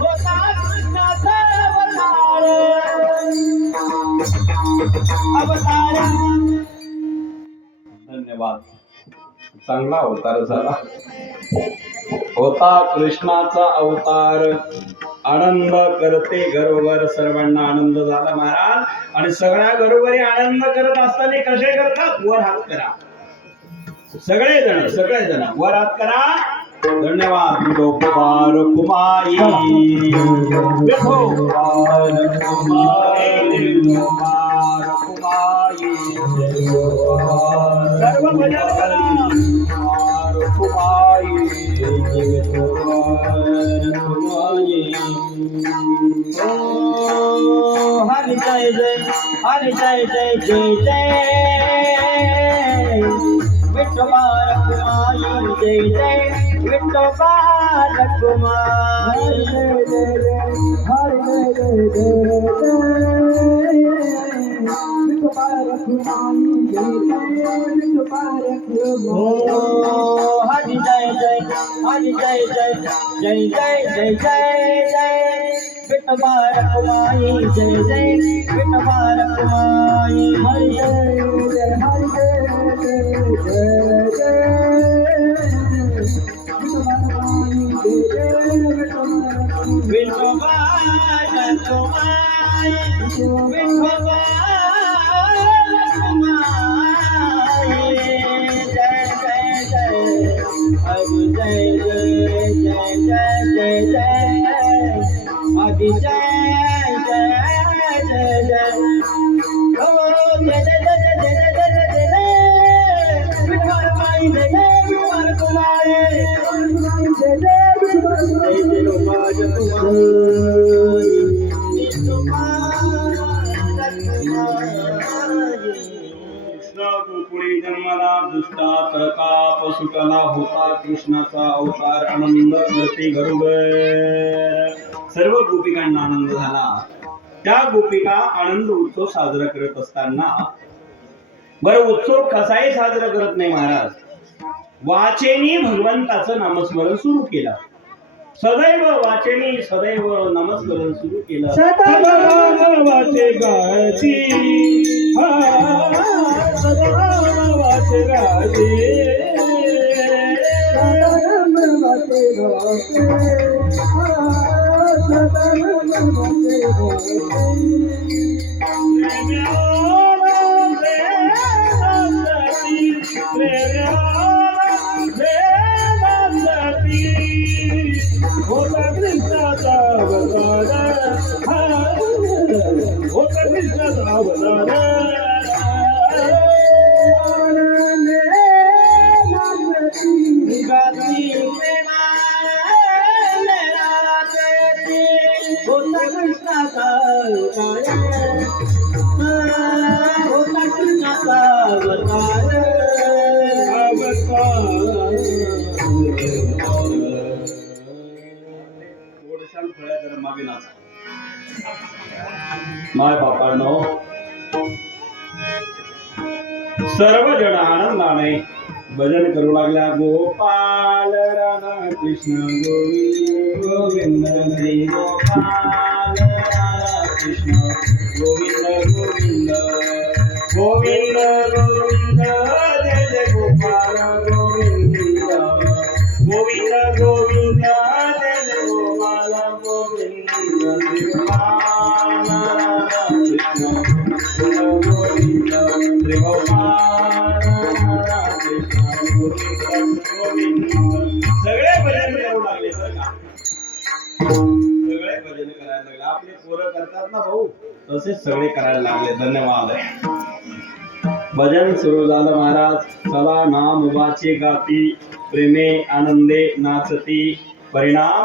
होता कृष्णाचा अवतार धन्यवाद चांगला अवतार झाला होता कृष्णाचा अवतार आनंद करते घरोघर सर्वांना आनंद झाला महाराज आणि सगळ्या घरोघरी आनंद करत असताना कसे करतात वर हात करा सगळेजण वर हात करा धन्यवाद विठोबार कुमाई विठोबार कुमाई विठोबार कुमाई सर्व भजन करा विठोबार कुमाई विठोबार कुमाई हरि जय जय हरि जय जय जय जय विठोबार कुमाई जय जय विठोबार कुमाई जय जय हरि जय जय जय विठोबार कुमाई जय जय विठोबार कुमाई हरि जय जय हरि जय जय जय जय जय जय जय विठोबार कुमाई जय जय विठोबार कुमाई हरि जय जय हरि जय जय जय जय विठोबार कुमाई विठोबार कुमाई जय जय जय हरि जय जय जय जय जय हरि जय जय जय जय ओ जय जय जय जय जय जय जय विठोबार कुमाई जय जय विठोबार कुमाई जय जय विठोबार कुमाई कृष्ण गोकुळी जन्माला दुष्टा तळकाप सुटला होता कृष्णाचा अवतार आनंद करते घरोघर सर्व गोपिकांना आनंद झाला त्या गोपिका आनंद उत्सव साजरा करत असताना बरं उत्सव कसाही साजरा करत नाही महाराज वाचेनी भगवंताचं नामस्मरण सुरू केलं सदैव वाचेनी सदैव नामस्मरण सुरू केलं सदा वाचे गाती सदा वाचे गाती होता कृष्णाचा अवतार होता कृष्णाचा अवतार सर्वजण आनंदाने भजन करू लागल्या. गोपाल राधा कृष्ण गोविंद गोविंद श्री गोपाल राधा कृष्ण गोविंद गोविंद गोविंद गोविंद जय जय गोपाल गोविंद गोविंद गोविंद जय जय गोपाल गोविंद श्री गोपाल राधा कृष्ण गोविंद श्री गोपाल राधा कृष्ण गोविंद. सगळे भजन करू लागले बरं का, सगळे भजन करायला लागले. आपले पोरं करतात ना भाऊ, तसेच सगळे करायला लागले. धन्यवाद. भजन सुरू झालं. महाराज चला नाम वाचे गाती, प्रेमे आनंदे नाचती. परिणाम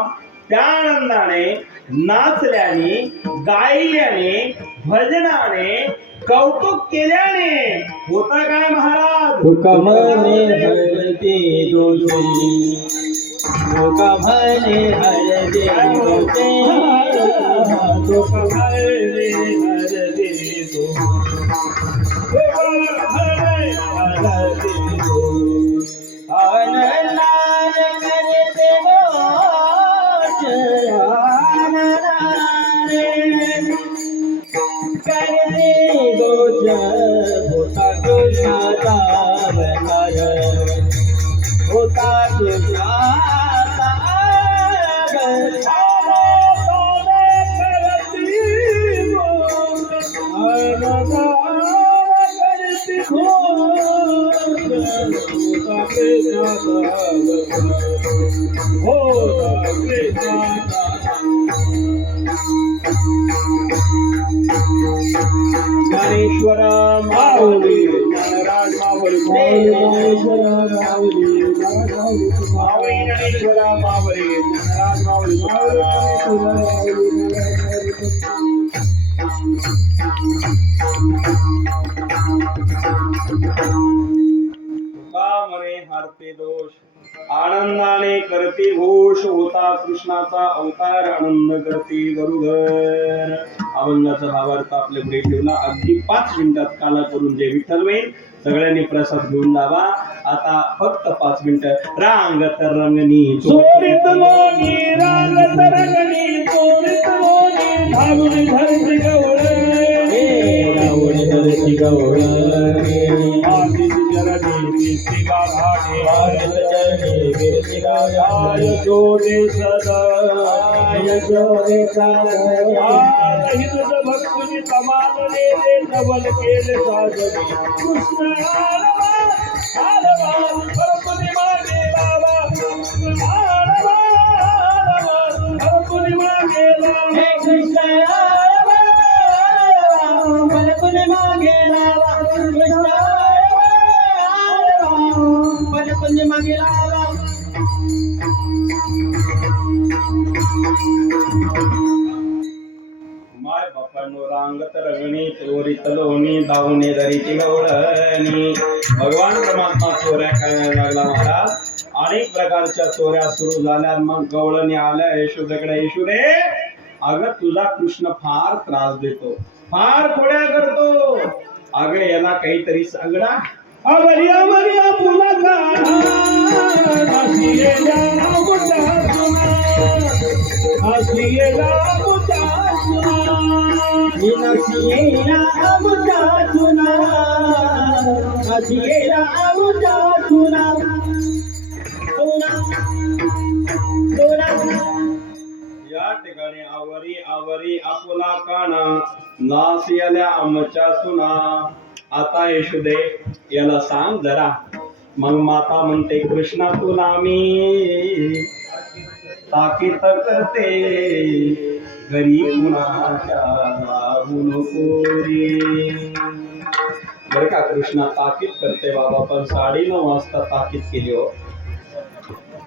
त्या आनंदाने, नाचल्याने, गायल्याने, भजनाने, कौतुक केल्याने होता काय महाराज? हुकमने हरते दोषी, हुकमने हरते दोषी, हुकमने हरते दोषी, हुकमने हरते दोषी. आनंदान करते दोष, आनंदाने करते दोष, होता कृष्णाचा अवतार, होता कृष्णाचा अवतार. करती घोष, करती घोष, होता कृष्णाचा अवतार, होता कृष्णाचा. ज्ञानेश्वर माऊली ज्ञानराज माऊली ज्ञानेश्वर माऊली ज्ञानेश्वर माऊली ज्ञानराज माऊली म्हणे हरते दोष, आनंदाने करते घोष, होता कृष्णाचा अवतार, आनंद करते गुरुघर. अभंगाचा भावार्थ आपल्या पुढे ठेवला. अगदी 5 मिनिटात काला करून जे विठ्ठल होईल. सगळ्यांनी प्रसाद घेऊन जावा. आता फक्त 5 मिनिटं. रांगत रंगणी चोरीत लोणी, रांगत रंगणी, चोरीत लोणी, धावून धरती गवळ, धावून धरती गवळ, आदित चरणी कीर्ती गाढाणे, आदित चरणी कीर्ती गाढाणे, यशोदे सदा, यशोदे सदा. हिंद भक्तुनी तमालले नवल केले साजनी, कृष्ण आळवा आळवा भरपुरी मागे लावा, कृष्ण आळवा आळवा भरपुरी मागे लावा, हे कृष्ण आळवा आळवा भरपुरी मागे लावा, कृष्ण आळवा आळवा भरपुरी मागे लावा. माय बापांनो रांगत रंगणी, चोरीत लोणी, धावणे धरीची गवळणी. भगवान परमात्मा चोऱ्या करायला लागला महाराज. अनेक प्रकारच्या चोऱ्या सुरू झाल्या. मग गवळणी आल्या यशोदेकडे. यशोदे, अगं तुझा कृष्ण फार त्रास देतो, फार खोड्या करतो. अगं याला काहीतरी सांगडा. अवरिया वरिया फुला काढा, हसियेला मुठा सुना, हसियेला मुठा सुना, हसियेला मुठा सुना, हसियेला मुठा सुना, सुना सुना. या ठिकाणी आवरी आवरी आपुला काना, नास याल्या आमच्या सुना. आता यशोदे याला सांग जरा. मग माता म्हणते, कृष्णा तुला मी ताकीद करते, घरी कुणाच्या जाऊ नको रे. बर का, कृष्णा ताकीद करते बाबा. पण 9:30 वाजता ताकीद केली हो.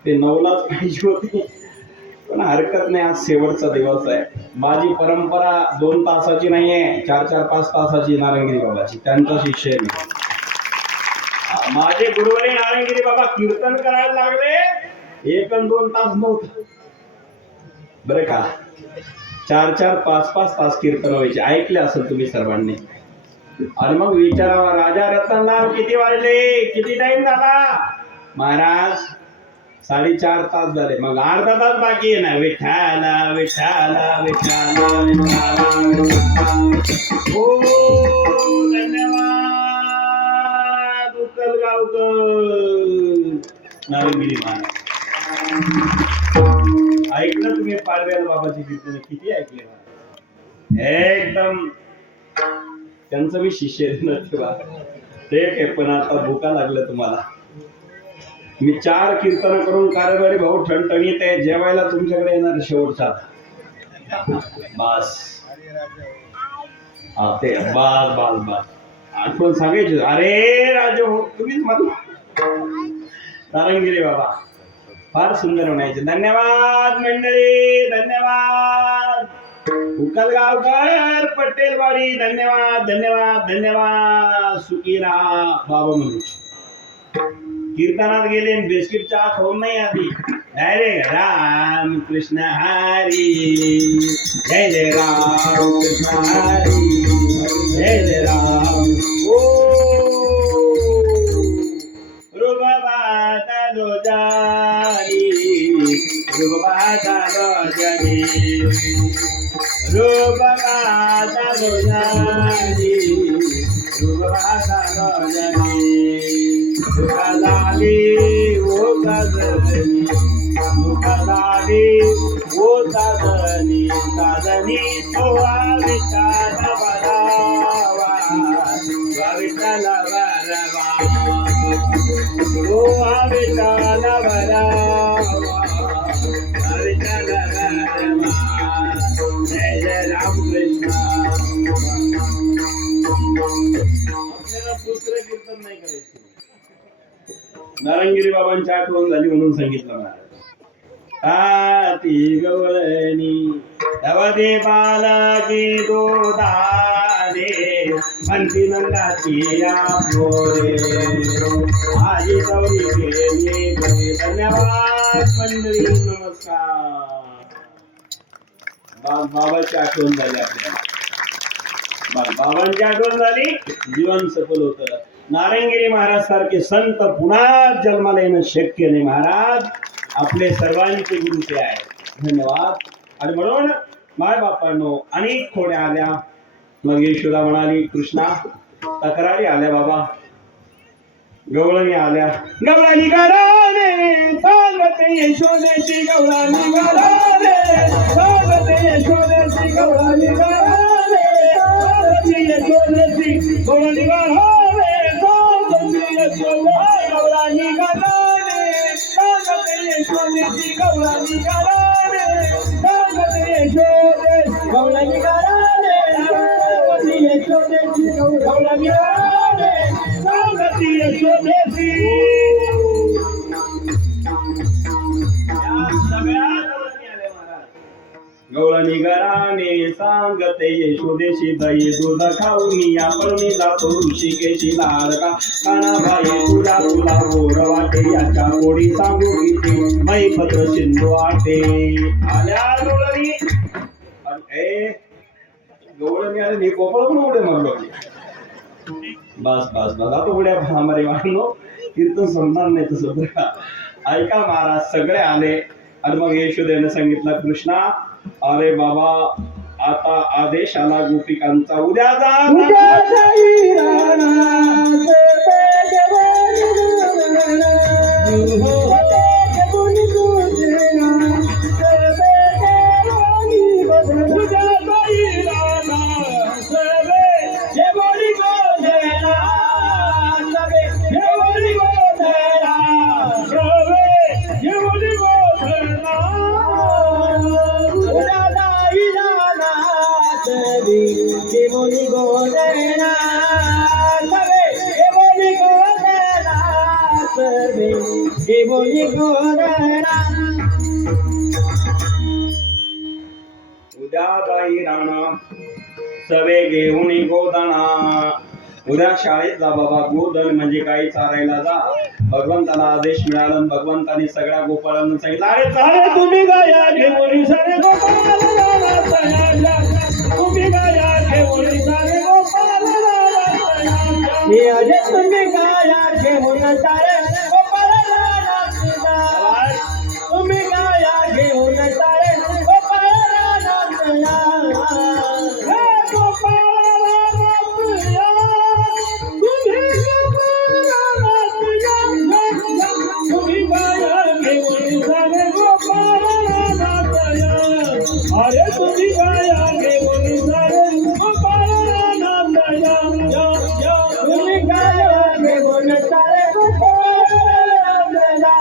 ते 9लाच पाहिजे होती. पण हरकत नाही, आज शेवटचा दिवस आहे. माझी परंपरा 2 तासाची नाहीये, 4-4, 5 तासाची नारायणगिरी बाबाची. त्यांचा शिष्य आहे मी. माझे गुरुवारी नारायणगिरी बाबा कीर्तन करायला लागले, 1 अन 2 तास नव्हतं बरं का. 4-4, 5-5 तास कीर्तन व्हायचे. ऐकले असेल तुम्ही सर्वांनी. आणि मग विचारावा राजा रतनलाल किती वाजले, किती टाइम झाला? महाराज 4:30 तास झाले. मग अर्धा तास बाकी आहे ना. विठाला विठाला विठाला विठाला हो धन्यवाद उकलगावकर नारंगिरी महाराज. ऐकलं तुम्ही पाडव्याला बाबाची कीर्तन किती ऐकले? एकदम त्यांचं मी शिष्य ठेवा ते काय. पण आता भूका लागलं तुम्हाला. मी 4 कीर्तन करून कारभारी भाऊ ठणठणीत आहे. जेवायला तुमच्याकडे येणार शेवटचा बस. हा ते बस बस बस आठवण सांगायची. अरे राजे हो तुम्हीच मला नारंगिरी बाबा फार सुंदर म्हणायचे. धन्यवाद मंडळी धन्यवाद. उकलगावकर पटेलवाडी धन्यवाद धन्यवाद धन्यवाद. सुखी राहा बाबा म्हणून कीर्तनात गेले बिस्किट चहा खाऊन नाही आधी डायरेक्ट राम कृष्ण हरी जय जय राम कृष्ण हरी जय जय राम. ओ रुबाबाता दो जानी रुबाबाता दो जानी रुबाबाता दो जानी रुबाबाता दो जानी. मुखालाली वो साधनी मुखालाली वो साधनी साधनी तो विठाला बरावा विठाला बरावा ओ विठाला बरावा विठाला बरावा. जय जय राम कृष्ण. आपल्याला पुत्र कीर्तन नाही करायचं. नारंगिरी बाबांची आठवण झाली म्हणून सांगितलं महाराज. ती गवळणी दवदे बालकी दोदादे म्हणती नंदाची या पोरे आजी गौरी केली. धन्यवाद मंडळी नमस्कार. बाबाची आठवण झाली आपल्याला. बाबांची आठवण झाली जीवन सफल होतं. नारंगिरी महाराज सारखे संत पुन्हा जन्माला येणं शक्य नाही. महाराज आपले सर्वांचे गुरु ते आहे. धन्यवाद. आणि म्हणून माय बापांनो अनेक खोड्या आल्या. मग यशोदा म्हणाली कृष्णा तक्रारी आल्या बाबा. गवळणी आल्या. गवळणी गाराने सांगते यशोदेची गवळणी गाराने सांगते यशोदेची गवळणी गाराने सांगते यशोदेची गवळणी गाराने गवळणी गाराने सांगते यशोदेची गवळणी गाराने सांगते यशोदे गवळणी गाराने सांगते यशोदेची गवळणी गाराने सांगते यशोदेची. गवळणी गाराने सांगते यशोदेशी दही दूध खाऊन आपण मी जातो ऋषिकेशी लाडका कानाबाई तुला तुला गोड वाटे याच्या गोडी सांगू किती मैपत्र सिंधू वाटे. आल्या गवळणी गवळणी आले मी कोपळ पण उडे म्हणलो. बस बस बस आता उड्या हमारे वाढलो कीर्तन संपणार नाही तसं. ऐका महाराज सगळे आले. आणि मग यशोदेने सांगितलं कृष्णा अरे बाबा आता आदेश आला गोपिकांचा उद्या जा. उद्या जाई राणा सवे घेऊन गोदाना. उद्या शाळेत जा बाबा. गोधन म्हणजे काही चारायला जा. भगवंताला आदेश मिळाला. भगवंताने सगळ्या गोपाळांना सांगितलं अरे चाले तुम्ही गाया घेऊन सारे गोपाळाला तुम्ही गाया घेऊन सारे गोपाळाला हे अरे तुम्ही गाया घेऊन सारे गोपाळाला नाचला तुम्ही गाया घेऊन सारे गोपाळाला नाचला हे गोपाळाला नाचला तुम्ही गोपाळाला नाचला तुम्ही गाया घेऊन सारे गोपाळाला नाचला अरे तुम्ही गाया घेऊन सारे गोपाळाला नाचला तुम्ही गाया घेऊन सारे गोपाळाला नाचला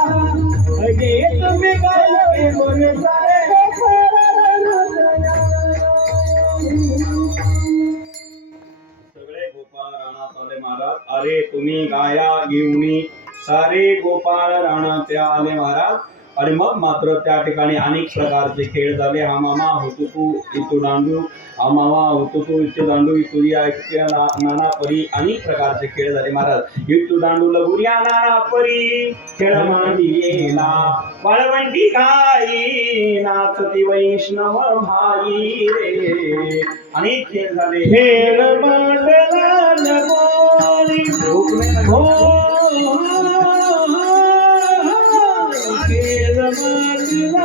अगे तुम्ही गाया घेऊन सारे गोपाळाला नाचला सगळे गोपाळ रानात आले महाराज अरे तुम्ही गाया घेऊन सारे गोपाळ रानात आले महाराज आणि मग मात्र त्या ठिकाणी अनेक प्रकारचे खेळ झाले हा मामा होतो तू इतू दांडू हा मामा होतो तू इतू दांडू इतुरिया इतक्या नाना परी अनेक प्रकारचे खेळ झाले महाराज इतू दांडू लगुरिया नाना परी खेळ मांडीला वाळवंटी गाई नाचती वैष्णव भाई रे अनेक खेळ झाले खेळ मांडला नमोरी हो खेळ मांडला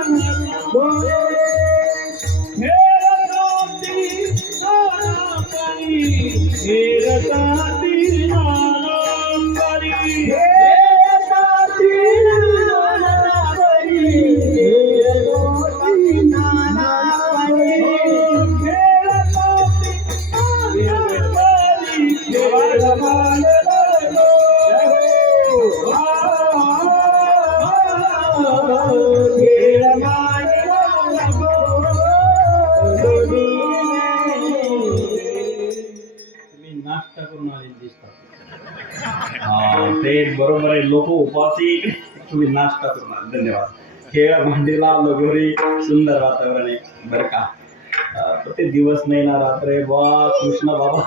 नमोरी नाश्ता करून आले दिसतात ते बरोबर आहे लोक उपासी तुम्ही नाश्ता करून आले धन्यवाद खेळ भांडीला लगोरी सुंदर वातावरण आहे बरं का तर ते दिवस नाही ना रात्र आहे वा कृष्ण बाबा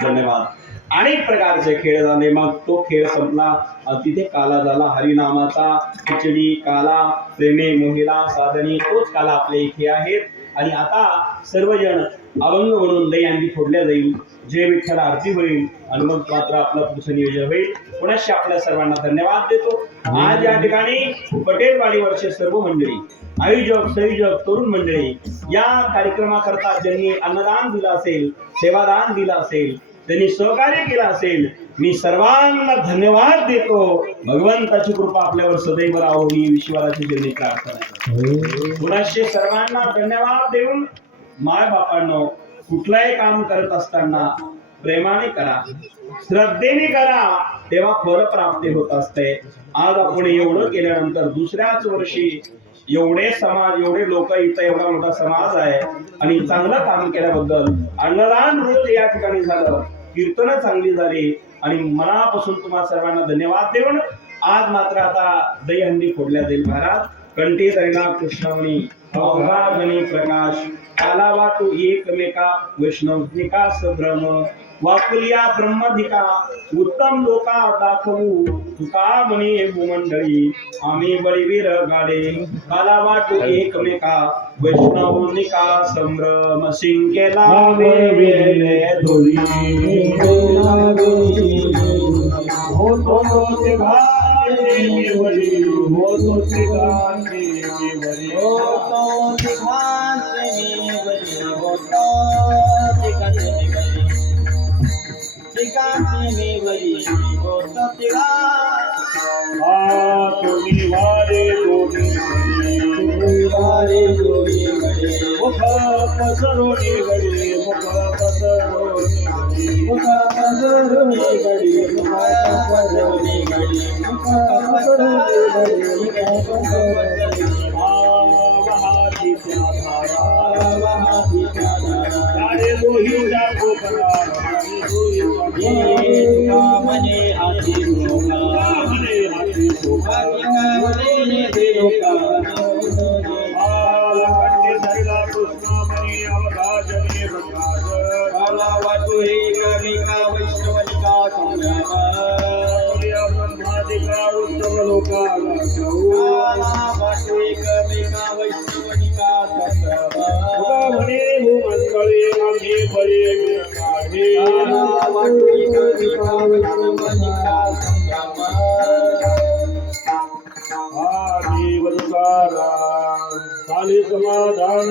धन्यवाद अनेक प्रकारचे खेळ झाले मग तो खेळ संपला तिथे काला झाला हरिनामाचा खिचडी काला प्रेमे मोहिला साधनी तोच काला आपल्या इथे आहेत आणि आता सर्वजण अभंग म्हणून दहीहंडी फोडल्या जाईल जे विठ्ठल आरती होईल आणि मग मात्र आपलं पुढचं नियोजन होईल पुनश्च आपल्या सर्वांना धन्यवाद देतो आज या ठिकाणी पटेलवाडीवरचे सर्व मंडळी आयोजक संयोजक तरुण मंडळी या कार्यक्रमाकरता ज्यांनी अन्नदान दिलं असेल सेवादान दिलं असेल त्यांनी सहकार्य केलं असेल मी सर्वांना धन्यवाद देतो भगवंताची कृपा आपल्यावर सदैव राहो ही ईश्वराची चरणी प्रार्थना पुनश्च सर्वांना धन्यवाद देऊन माय बापांनो कुठलाही काम करत असताना प्रेमाने करा श्रद्धेने करा तेव्हा फळ प्राप्ती होत असते आज आपण एवढं केल्यानंतर दुसऱ्याच वर्षी एवढे समाज एवढे लोक इथं एवढा मोठा समाज आहे आणि चांगलं काम केल्याबद्दल अन्नदान रोज या ठिकाणी झालं कीर्तन चांगली झाली आणि मनापासून तुम्हा सर्वांना धन्यवाद देऊन आज मात्र आता दहीहंडी फोडल्या जाईल महाराज कंठी धरणा कृष्णमणी अवघा गणी प्रकाश काला वाटू एकमेका वैष्णविका सभ्रम वाकुलिया ब्रह्मधिका उत्तम लोका दाखवू तुका म्हणे भूमंडळी आम्ही बळीवीर गाडे काला वाटू एकमेका वैष्णविका संभ्रम सिंकेला वेले धोरी होतो ते घाटे वरी होतो ते घाटे वरी होतो ते घाटे वरी होतो ते घाटे वरी ठिकाणी वरी होतो ते तुम्ही वारे दोरी मुख पसरोनी गडी मुख पसरोनी मुख पसरोनी गडी मुख पसरोनी गडी मुख पसरोनी गडी वहाती प्यारा वहाती प्यारा सारे लोही जागो करा मने हाती मने हाती मने देलोका कृष्णमणी अवघा जने प्रकाश काला वाटू हे कविका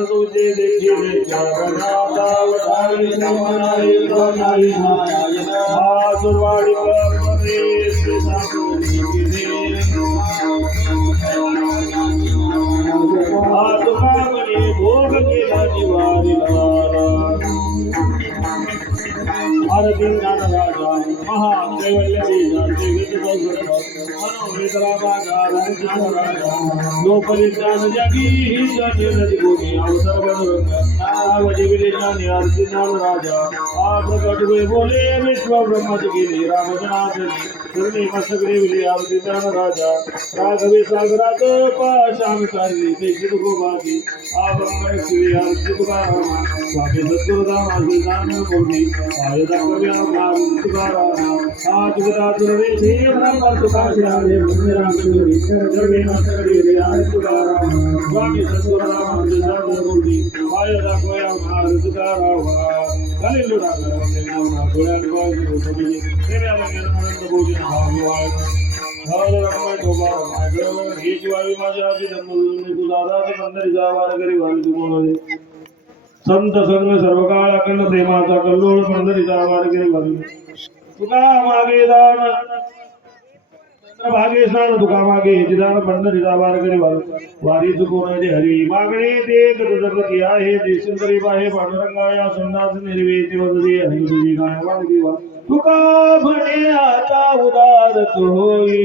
तुझे देखील चावणारी नारायण आसुरवाडी परमेश साधुनी आत्मा म्हणे भोग केला निवारिला आरती ज्ञानराजा महादैवल्यवीजा मनोवेदरा राजा ज्ञानराजा लोकविज्ञान जगी ही जगे नदी भूमी अवसर बनरंग नानावजी विलेजाने आरती ज्ञानराजा आप प्रकट हुए बोले विश्व ब्रह्मच गेले रामजनाथनी चरणी मस्तकरे विले आरती ज्ञानराजा राघवे सागरात पाशान काढले ते शिरगोबाजी आप श्री आरती तुकाराम स्वामी सद्गुरुदाम आजी जाणून बोलली आयदा कव्या नाम तुकाराम आज गदातुर वेशे ब्रह्म तुकाशिराजे मंदिराम गुरु चरणी मस्तकरे विले आरती तुकाराम स्वामी सद्गुरुदाम आजी जाणून बोलली आयदा कव्या नाम तुकाराम कलिलुरा करवले नाम गोळ्यात गोळ्यात बोलली तेरे आनंद बोलली भागवान ही जीवावी माझ्या आधी जन्मभूमी तू दादाचे मंदिर जावार गरी वाली तू कोण संत संग सर्व काळ अखंड प्रेमाचा कल्लोळ मंदिर जावार गरी वाली तुका मागे दान भागे स्नान तुका मागे जिदान पंढरी जावार गरी वारी तू कोण हरी मागणे ते गदगती आहे देशंतरी बाहे पांडुरंगाया संदास निर्वेती वदती हरी तुझी काय वाली तुका म्हणे आता उदारत होई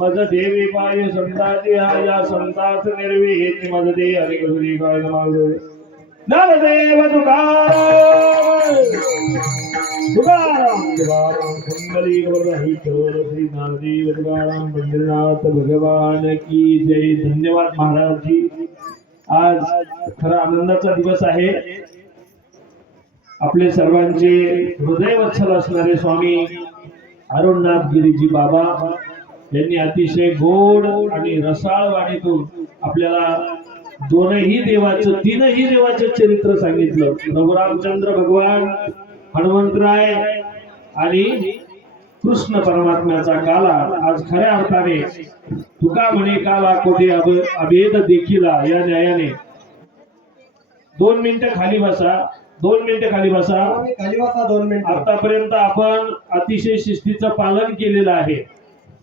मज देवी पाय संताची या संताच निर्विहित मज दे हरी गुरुजी काय मागले नरदेव तुकाराम तुकाराम तुकाराम कुंडली वरही चोर श्री नारदेव तुकाराम पंढरीनाथ भगवान की जय। धन्यवाद महाराज जी। आज खरा आनंदाचा दिवस आहे। आपले सर्वांचे हृदय वत्सल असणारे स्वामी अरुणनाथ गिरीजी बाबा यांनी अतिशय गोड आणि रसाळ वाणीतून आपल्याला तीनही देवाचं चरित्र सांगितलं। रघुरामचंद्र भगवान, हनुमंतराय आणि कृष्ण परमात्म्याचा काला आज खऱ्या अर्थाने तुका म्हणे काला कोठे अभेद देखीला या न्यायाने 2 मिनिटं खाली बसा। 2 मिनिटं खाली बसा। खाली बसा 2 मिनिटं। आतापर्यंत आपण अतिशय शिस्तीचं पालन केलेलं आहे।